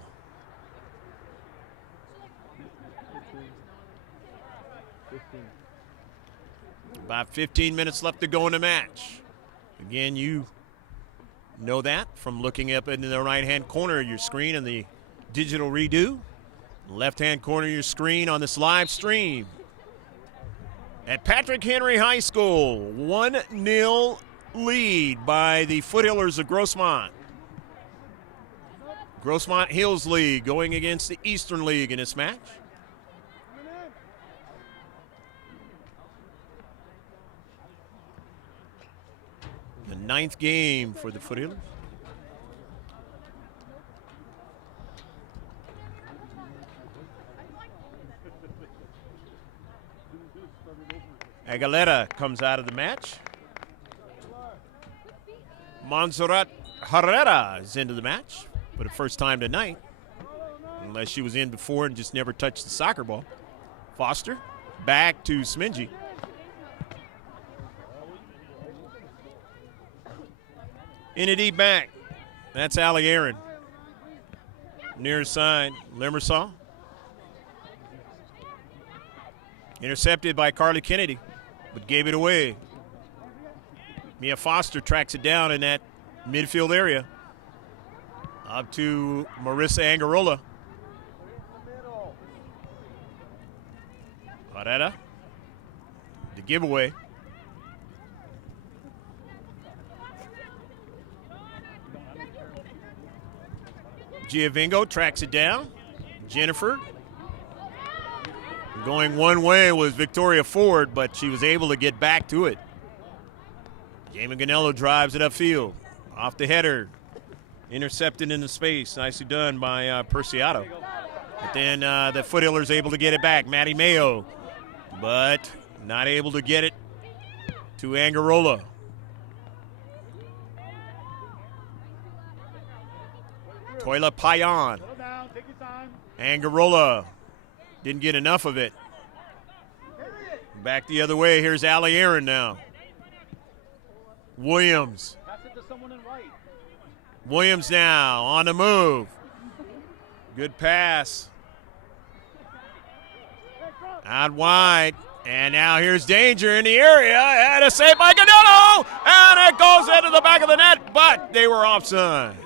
About 15 minutes left to go in the match. Again, you know that from looking up in the right-hand corner of your screen in the digital redo. Left-hand corner of your screen on this live stream. At Patrick Henry High School, 1-0 lead by the Foothillers of Grossmont. Grossmont Hills League going against the Eastern League in this match. The 9th game for the Foothillers. Aguilera comes out of the match. Montserrat Herrera is into the match for the first time tonight, unless she was in before and just never touched the soccer ball. Foster back to Smingy. In a deep back. That's Allie Aaron. Near side, Limersaw. Intercepted by Carly Kennedy, but gave it away. Mia Foster tracks it down in that midfield area. Up to Marissa Angarola. Herrera. The giveaway. Giovingo tracks it down. Jennifer. Going one way was Victoria Ford, but she was able to get back to it. Jamie Ganello drives it upfield. Off the header. Intercepted into space. Nicely done by Perciato. But then the Foothillers able to get it back. Matty Mayo. But not able to get it to Angarola. Toila Payan. Angarola didn't get enough of it. Back the other way. Here's Ali Aaron now. Williams. Williams now on the move. Good pass. Out wide. And now here's danger in the area. And a save by Ganello. And it goes into the back of the net, but they were offside.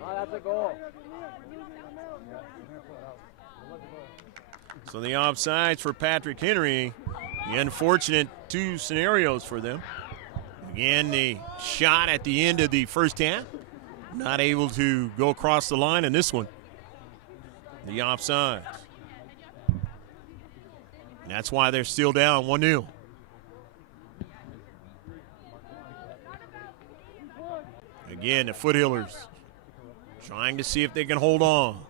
That's a goal. So the offsides for Patrick Henry. The unfortunate two scenarios for them. Again, the shot at the end of the first half. Not able to go across the line in this one. The offsides. And that's why they're still down 1-0. Again, the Foothillers trying to see if they can hold on.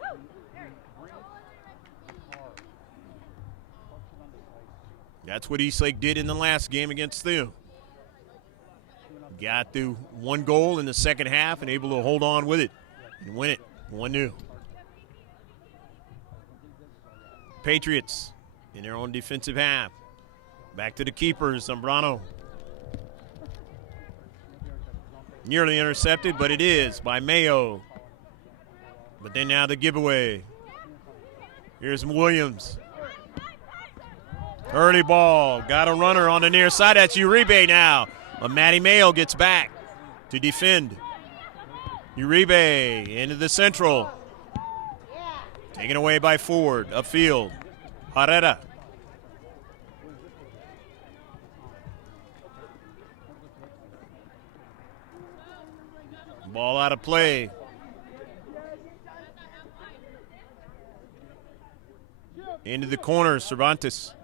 That's what Eastlake did in the last game against them. Got through one goal in the second half and able to hold on with it and win it 1-0. Patriots in their own defensive half. Back to the keepers, Zambrano. Nearly intercepted, but it is by Mayo. But then now the giveaway. Here's Williams. Early ball. Got a runner on the near side. That's Uribe now. But Matty Mayo gets back to defend. Uribe into the central. Taken away by Ford. Upfield. Herrera. Ball out of play. Into the corner, Cervantes.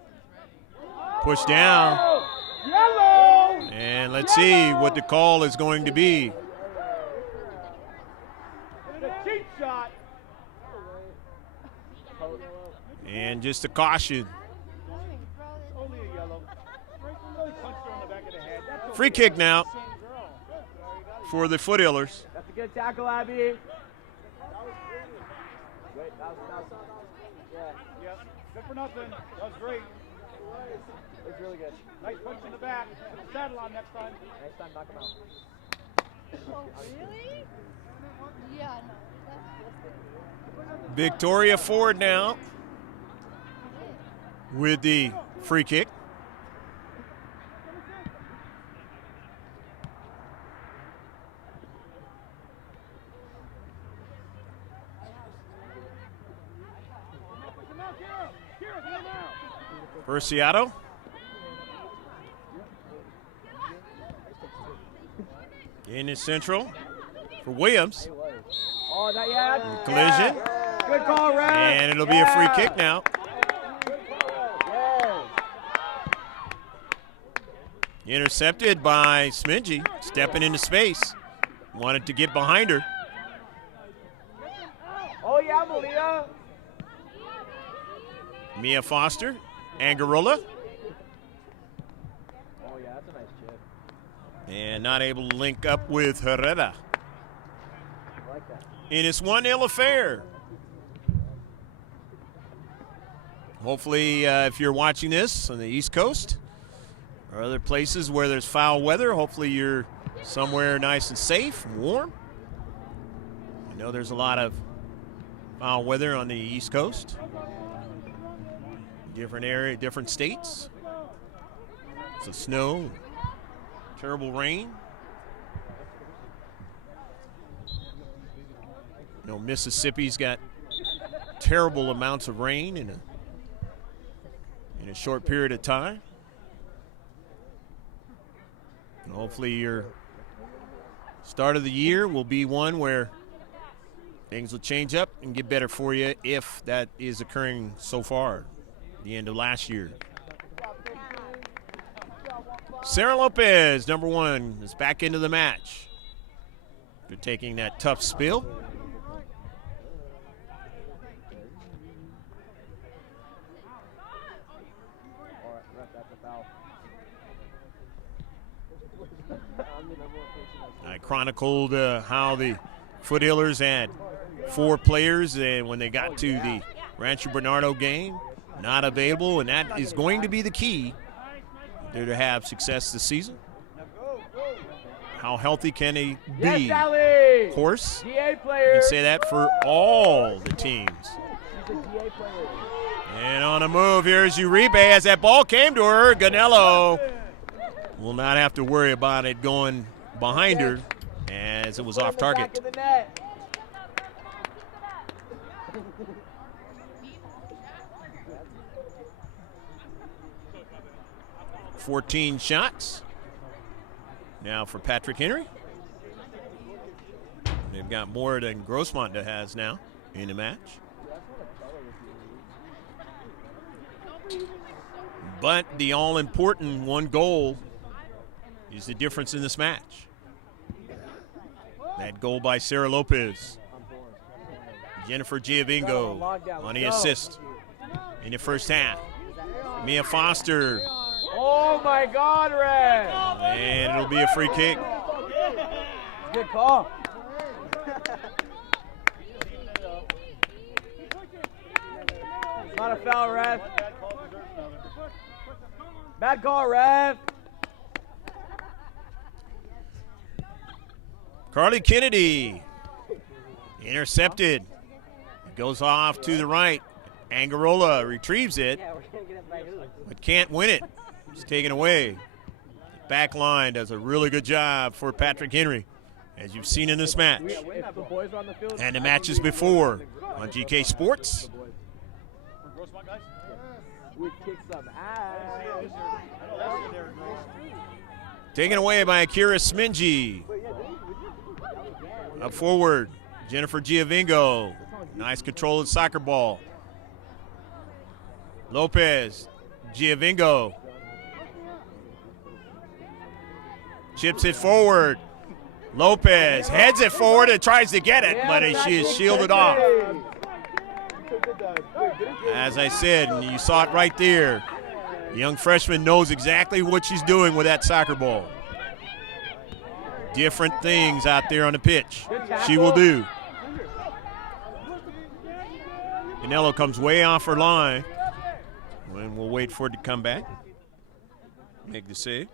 Push down. Yellow. And let's see what the call is going to be. The cheap shot. And just a caution. Only a yellow. Really punched her on the back of the head. That's Free kick now for the Foothillers. That's a good tackle, Abby. Wait, yeah. Good for nothing. That was great. It was really good. Nice punch in the back. Put the saddle on next time. Next time, knock him out. Oh, really? Yeah, no. Victoria Ford now with the free kick. Perciato. In the central for Williams. Oh, not yet. Collision. Good call, Red. And it'll be a free kick now. Intercepted by Smingy, stepping into space. Wanted to get behind her. Oh, yeah, Malia. Mia Foster, Angarola. Oh, yeah, that's a nice chip. And not able to link up with Herrera. I like that. And it's 1-0 affair. Hopefully, if you're watching this on the East Coast or other places where there's foul weather, hopefully you're somewhere nice and safe and warm. I know there's a lot of foul weather on the East Coast. Different area, different states. It's a snow, terrible rain. You know, Mississippi's got terrible amounts of rain in a short period of time. And hopefully your start of the year will be one where things will change up and get better for you if that is occurring so far, the end of last year. Sarah Lopez, number 1, is back into the match. They're taking that tough spill. I chronicled how the Foothillers had 4 players, and when they got to the Rancho Bernardo game, not available, and that is going to be the key there to have success this season. How healthy can he be? Yes, of course, DA you player. can say that for all the teams. She's a DA player. And on a move, here's Uribe as that ball came to her. Ganello will not have to worry about it going behind her as it was off target. 14 shots now for Patrick Henry. They've got more than Grossmont has now in the match. But the all-important 1 goal is the difference in this match. That goal by Sarah Lopez. Jennifer Giovingo on the assist in the first half. Mia Foster. Oh my God, Red! And it'll be a free kick. Good call. Not a foul, Rev. Bad call, Rev. Carly Kennedy intercepted. It goes off to the right. Angarola retrieves it, but can't win it. It's taken away. Back line does a really good job for Patrick Henry, as you've seen in this match and the matches before on GK Sports. Taken away by Akira Smingy. Up forward, Jennifer Giovingo. Nice control of the soccer ball. Lopez, Giovingo. Chips it forward. Lopez heads it forward and tries to get it, but she is shielded off. As I said, and you saw it right there, the young freshman knows exactly what she's doing with that soccer ball. Different things out there on the pitch she will do. Canelo comes way off her line, and we'll wait for it to come back. Make the save.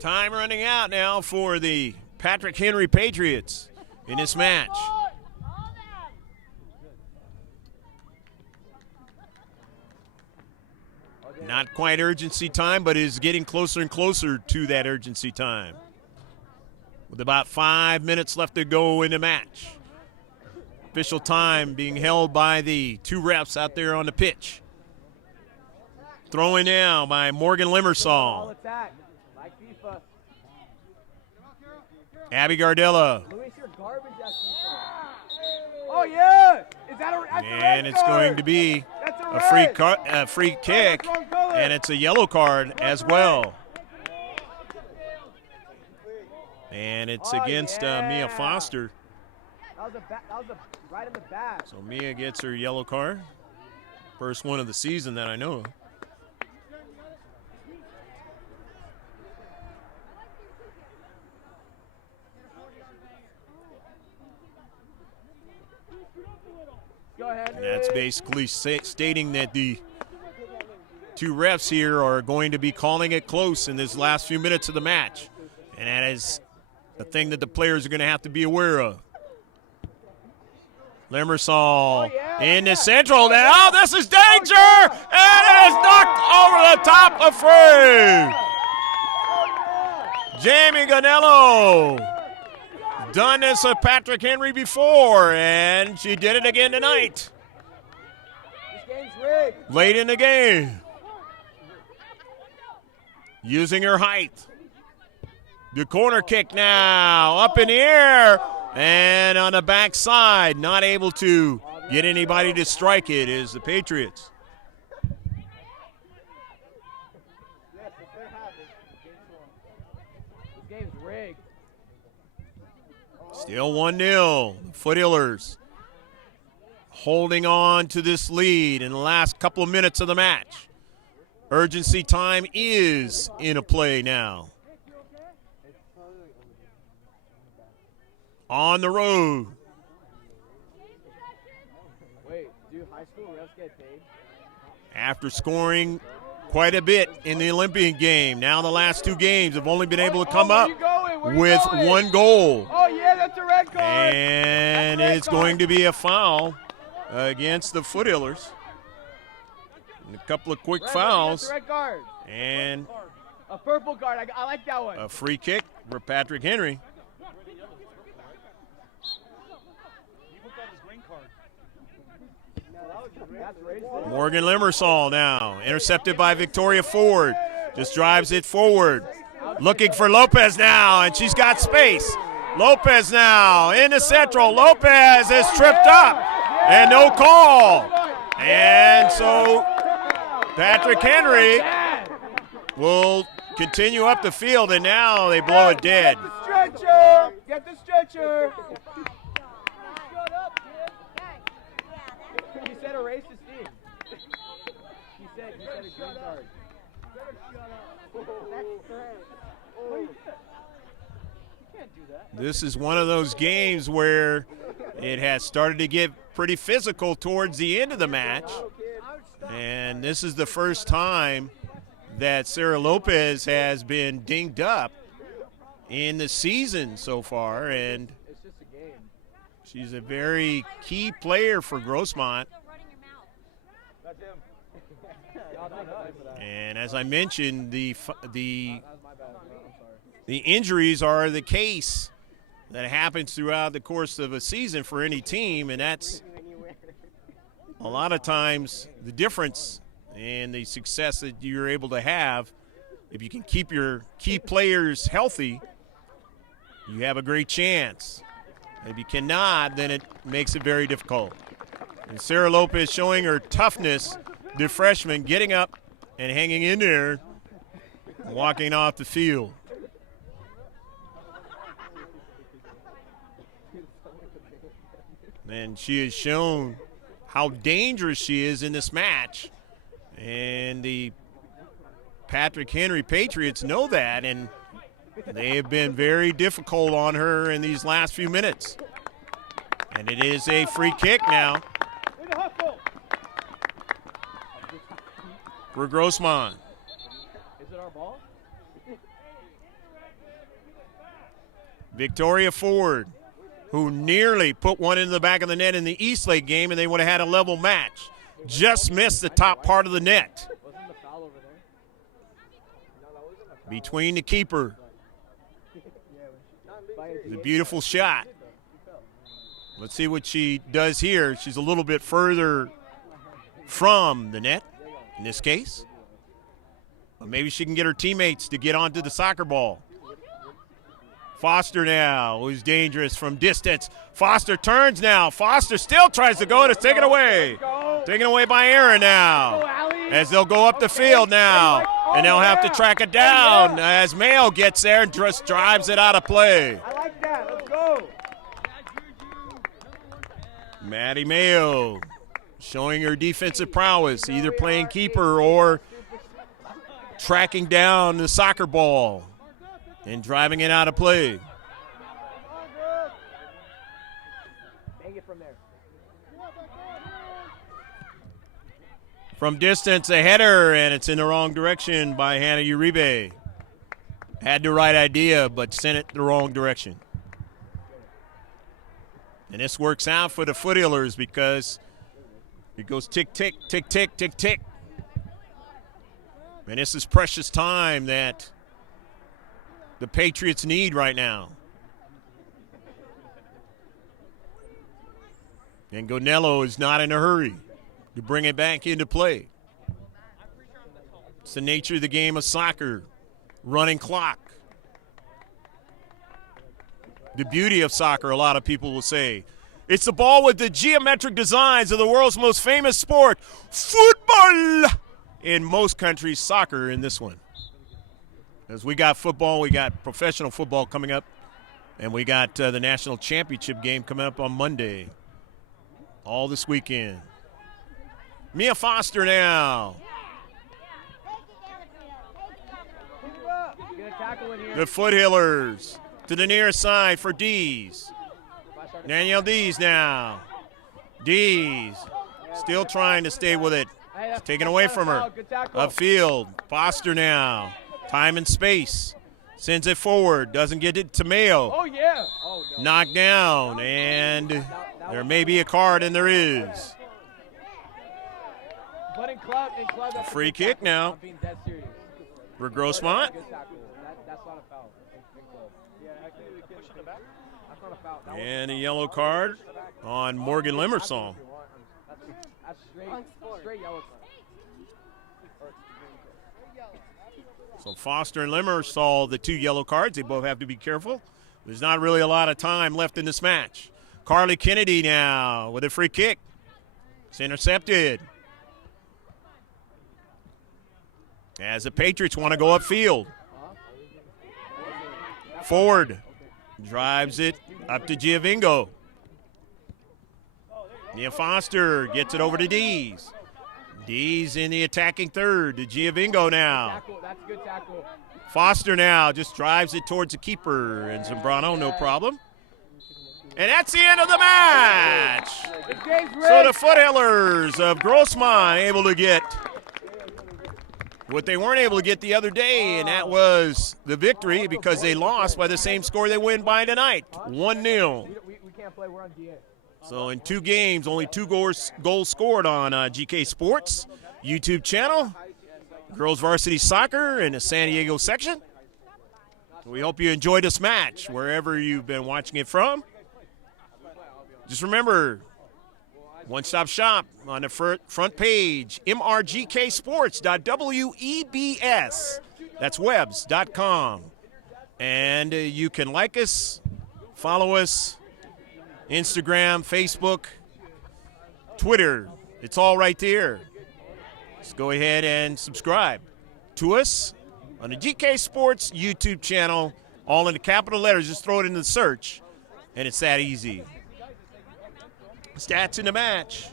Time running out now for the Patrick Henry Patriots in this match. Not quite urgency time, but is getting closer and closer to that urgency time. With about 5 minutes left to go in the match. Official time being held by the 2 refs out there on the pitch. Throwing now by Morgan Limersall. Abby Gardella. Oh yeah! Is that a and it's going to be a free kick, and it's a yellow card as well. And it's against Mia Foster. That was right in the back. So Mia gets her yellow card. First one of the season that I know of. Go ahead. And that's basically stating that the 2 refs here are going to be calling it close in this last few minutes of the match. And that is a thing that the players are going to have to be aware of. Limersall in the central. Now this is danger! And it is knocked over the top of frame. Jamie Ganello. Done this with Patrick Henry before, and she did it again tonight. This game's rigged. Late in the game. Using her height. The corner kick now, up in the air, And on the backside, not able to get anybody to strike it is the Patriots. This game's rigged. Still 1-0. The Foothillers holding on to this lead in the last couple of minutes of the match. Urgency time is in a play now. On the road. Wait, do high school refs get paid? After scoring quite a bit in the Olympian game, now the last two games have only been able to come up with one goal. Oh, yeah, that's a red card. And it's going to be a foul against the Foothillers. And a couple of quick fouls. That's a red card. And A purple card. I like that one. a free kick for Patrick Henry. Morgan Limersall now, intercepted by Victoria Ford. Just drives it forward. Looking for Lopez now, and she's got space. Lopez now into central. Lopez is tripped up, and no call. And so Patrick Henry will continue up the field, and now they blow it dead. Stretcher! Get the stretcher! Shut up, kid. He said a racist thing. He said a green card. This is one of those games where it has started to get pretty physical towards the end of the match. And this is the first time that Sarah Lopez has been dinged up in the season so far. And she's a very key player for Grossmont. And as I mentioned, the injuries are the case that happens throughout the course of a season for any team, and that's a lot of times the difference in the success that you're able to have. If you can keep your key players healthy, you have a great chance. If you cannot, then it makes it very difficult. And Sarah Lopez showing her toughness, the freshman getting up and hanging in there, walking off the field. And she has shown how dangerous she is in this match. And the Patrick Henry Patriots know that, and they have been very difficult on her in these last few minutes. And it is a free kick now for Grossmont. Is it our ball? Victoria Ford, who nearly put one into the back of the net in the Eastlake game, and they would have had a level match. Just missed the top part of the net. Wasn't the foul over there? Between the keeper. It's a beautiful shot. Let's see what she does here. She's a little bit further from the net in this case. But maybe she can get her teammates to get onto the soccer ball. Foster now, who's dangerous from distance. Foster turns now. Foster still tries to go, and it's taken away. Taken away by Aaron now. As they'll go up the field now. And they'll have to track it down as Mayo gets there and just drives it out of play. I like that. Let's go. Maddie Mayo showing her defensive prowess, either playing keeper or tracking down the soccer ball and driving it out of play. Bang it from there. From distance, a header, and it's in the wrong direction by Hannah Uribe. Had the right idea, but sent it the wrong direction. And this works out for the Foothillers because it goes tick, tick, tick, tick, tick, tick. And this is precious time that the Patriots need right now. And Gonello is not in a hurry to bring it back into play. It's the nature of the game of soccer, running clock. the beauty of soccer, a lot of people will say. It's the ball with the geometric designs of the world's most famous sport, football. In most countries, soccer in this one. As we got football, we got professional football coming up, and we got the national championship game coming up on Monday. All this weekend. Mia Foster now. The Foothillers to the near side for Dees. Danielle Dees now. Dees still trying to stay with it. It's taken away from her. Upfield. Foster now. Time and space. Sends it forward. Doesn't get it to Mayo. Oh, yeah. Oh, no. Knocked down. And there may be a card, and there is. But in club, A free kick now I'm being dead serious. for Grossmont. Good tackle. That's not a foul. In club. Yeah, actually, we can push in the back. That's not a foul. That And a yellow card on Morgan Limmersong. That's straight yellow card. So Foster and Limmer saw the 2 yellow cards. They both have to be careful. There's not really a lot of time left in this match. Carly Kennedy now with a free kick. It's intercepted. As the Patriots want to go upfield. Forward. Drives it up to Giovingo. Nia Foster gets it over to Dees. Dees in the attacking third to Giovingo now. That's a good tackle. Foster now just drives it towards the keeper, and Zambrano, no problem. And that's the end of the match. So the Foothillers of Grossmont able to get what they weren't able to get the other day, and that was the victory because they lost by the same score they win by tonight, 1-0. We can't play. We're on DA. So in 2 games, only 2 goals scored on GK Sports YouTube channel. Girls Varsity Soccer in the San Diego section. We hope you enjoyed this match wherever you've been watching it from. Just remember, one-stop shop on the front page, mrgksports.webs. That's webs.com. And you can like us, follow us, Instagram, Facebook, Twitter. It's all right there. Just go ahead and subscribe to us on the GK Sports YouTube channel, all in the capital letters. Just throw it in the search, and it's that easy. Stats in the match.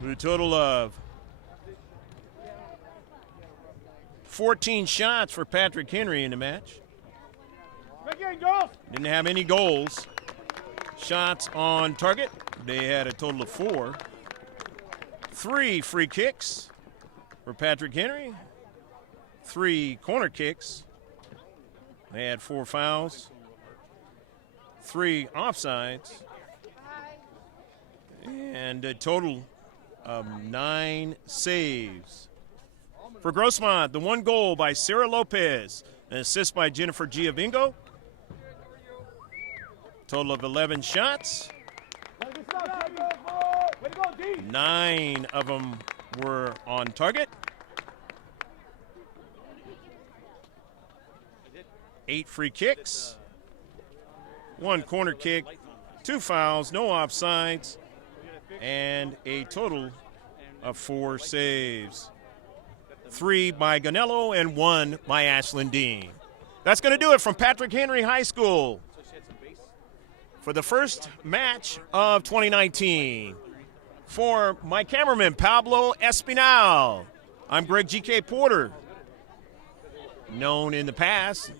With a total of 14 shots for Patrick Henry in the match. Didn't have any goals. Shots on target. They had a total of 4. 3 free kicks for Patrick Henry. 3 corner kicks. They had 4 fouls. 3 offsides. And a total of 9 saves. For Grossmont, the 1 goal by Sarah Lopez. An assist by Jennifer Giovingo. Total of 11 shots. 9 of them were on target. 8 free kicks. 1 corner kick. 2 fouls, no offsides. And a total of 4 saves. 3 by Ganello and 1 by Ashlyn Dean. That's going to do it from Patrick Henry High School for the first match of 2019. For my cameraman, Pablo Espinal, I'm Greg G.K. Porter, known in the past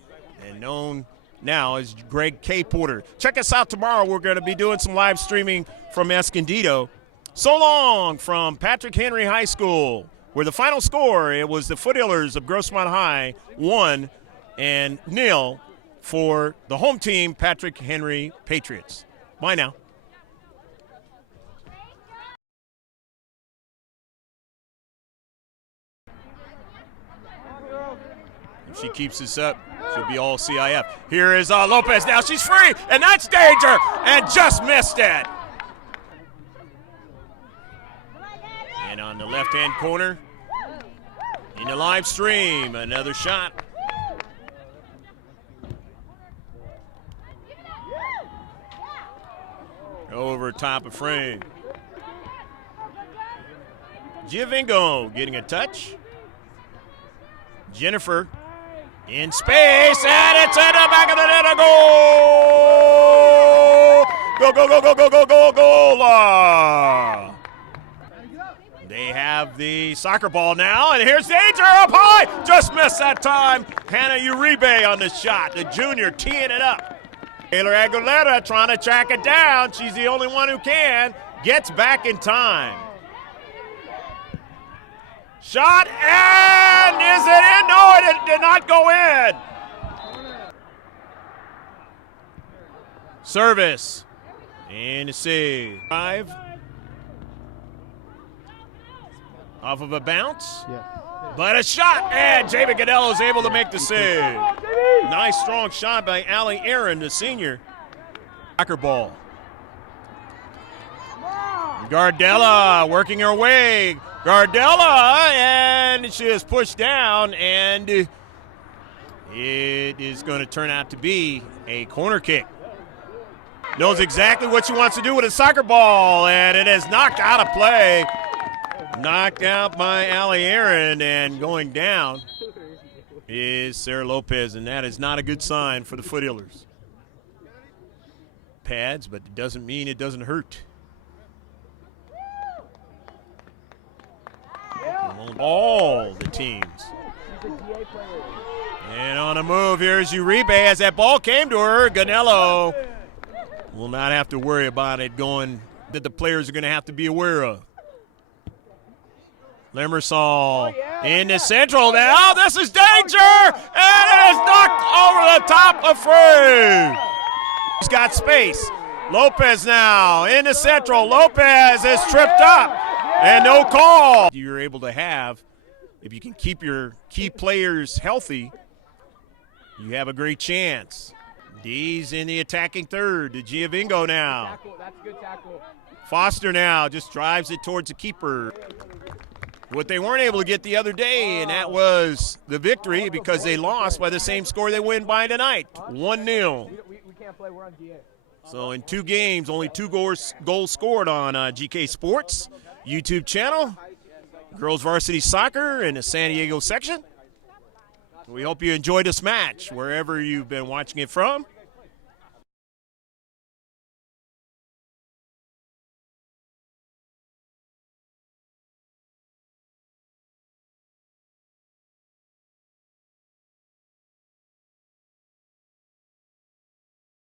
and known now as Greg K. Porter. Check us out tomorrow. We're going to be doing some live streaming from Escondido. So long from Patrick Henry High School, where the final score, it was the Foothillers of Grossmont High 1-0 for the home team, Patrick Henry Patriots. Bye now. If she keeps this up, she'll be all CIF. Here is Lopez now. She's free, and that's danger, and just missed it. And on the left-hand corner, in the live stream, another shot. over top of frame. Giovinco getting a touch. Jennifer in space, and it's in the back of the net. A goal! Go, go, go, go, go, go, go, goal! They have the soccer ball now, and here's danger up high. Just missed that time. Hannah Uribe on the shot. The junior teeing it up. Taylor Aguilera trying to track it down. She's the only one who can. Gets back in time. Shot, and is it in? No, it did not go in. Service. And a save. 5. Off of a bounce. Yeah. But a shot, and Jamie Ganello is able to make the save. Nice, strong shot by Allie Aaron, the senior. Soccer ball. Gardella working her way. Gardella, and she is pushed down, and it is going to turn out to be a corner kick. Knows exactly what she wants to do with a soccer ball, and it is knocked out of play. Knocked out by Allie Aaron, and going down is Sarah Lopez, and that is not a good sign for the Foothillers. Pads, but it doesn't mean it doesn't hurt. All the teams. And on a move, here's Uribe. As that ball came to her, Ganello will not have to worry about it going that the players are going to have to be aware of. Limersall into central now. This is danger, and it is knocked over the top of frame. He's got space. Lopez now into central. Lopez is tripped up, and no call. You're able to have, if you can keep your key players healthy, you have a great chance. D's in the attacking third to Giovinco now. That's a good tackle. Foster now just drives it towards the keeper. What they weren't able to get the other day, and that was the victory because they lost by the same score they win by tonight, 1-0. We can't play. We're on DA. So in 2 games, only 2 goals scored on GK Sports YouTube channel, Girls Varsity Soccer in the San Diego section. We hope you enjoyed this match wherever you've been watching it from.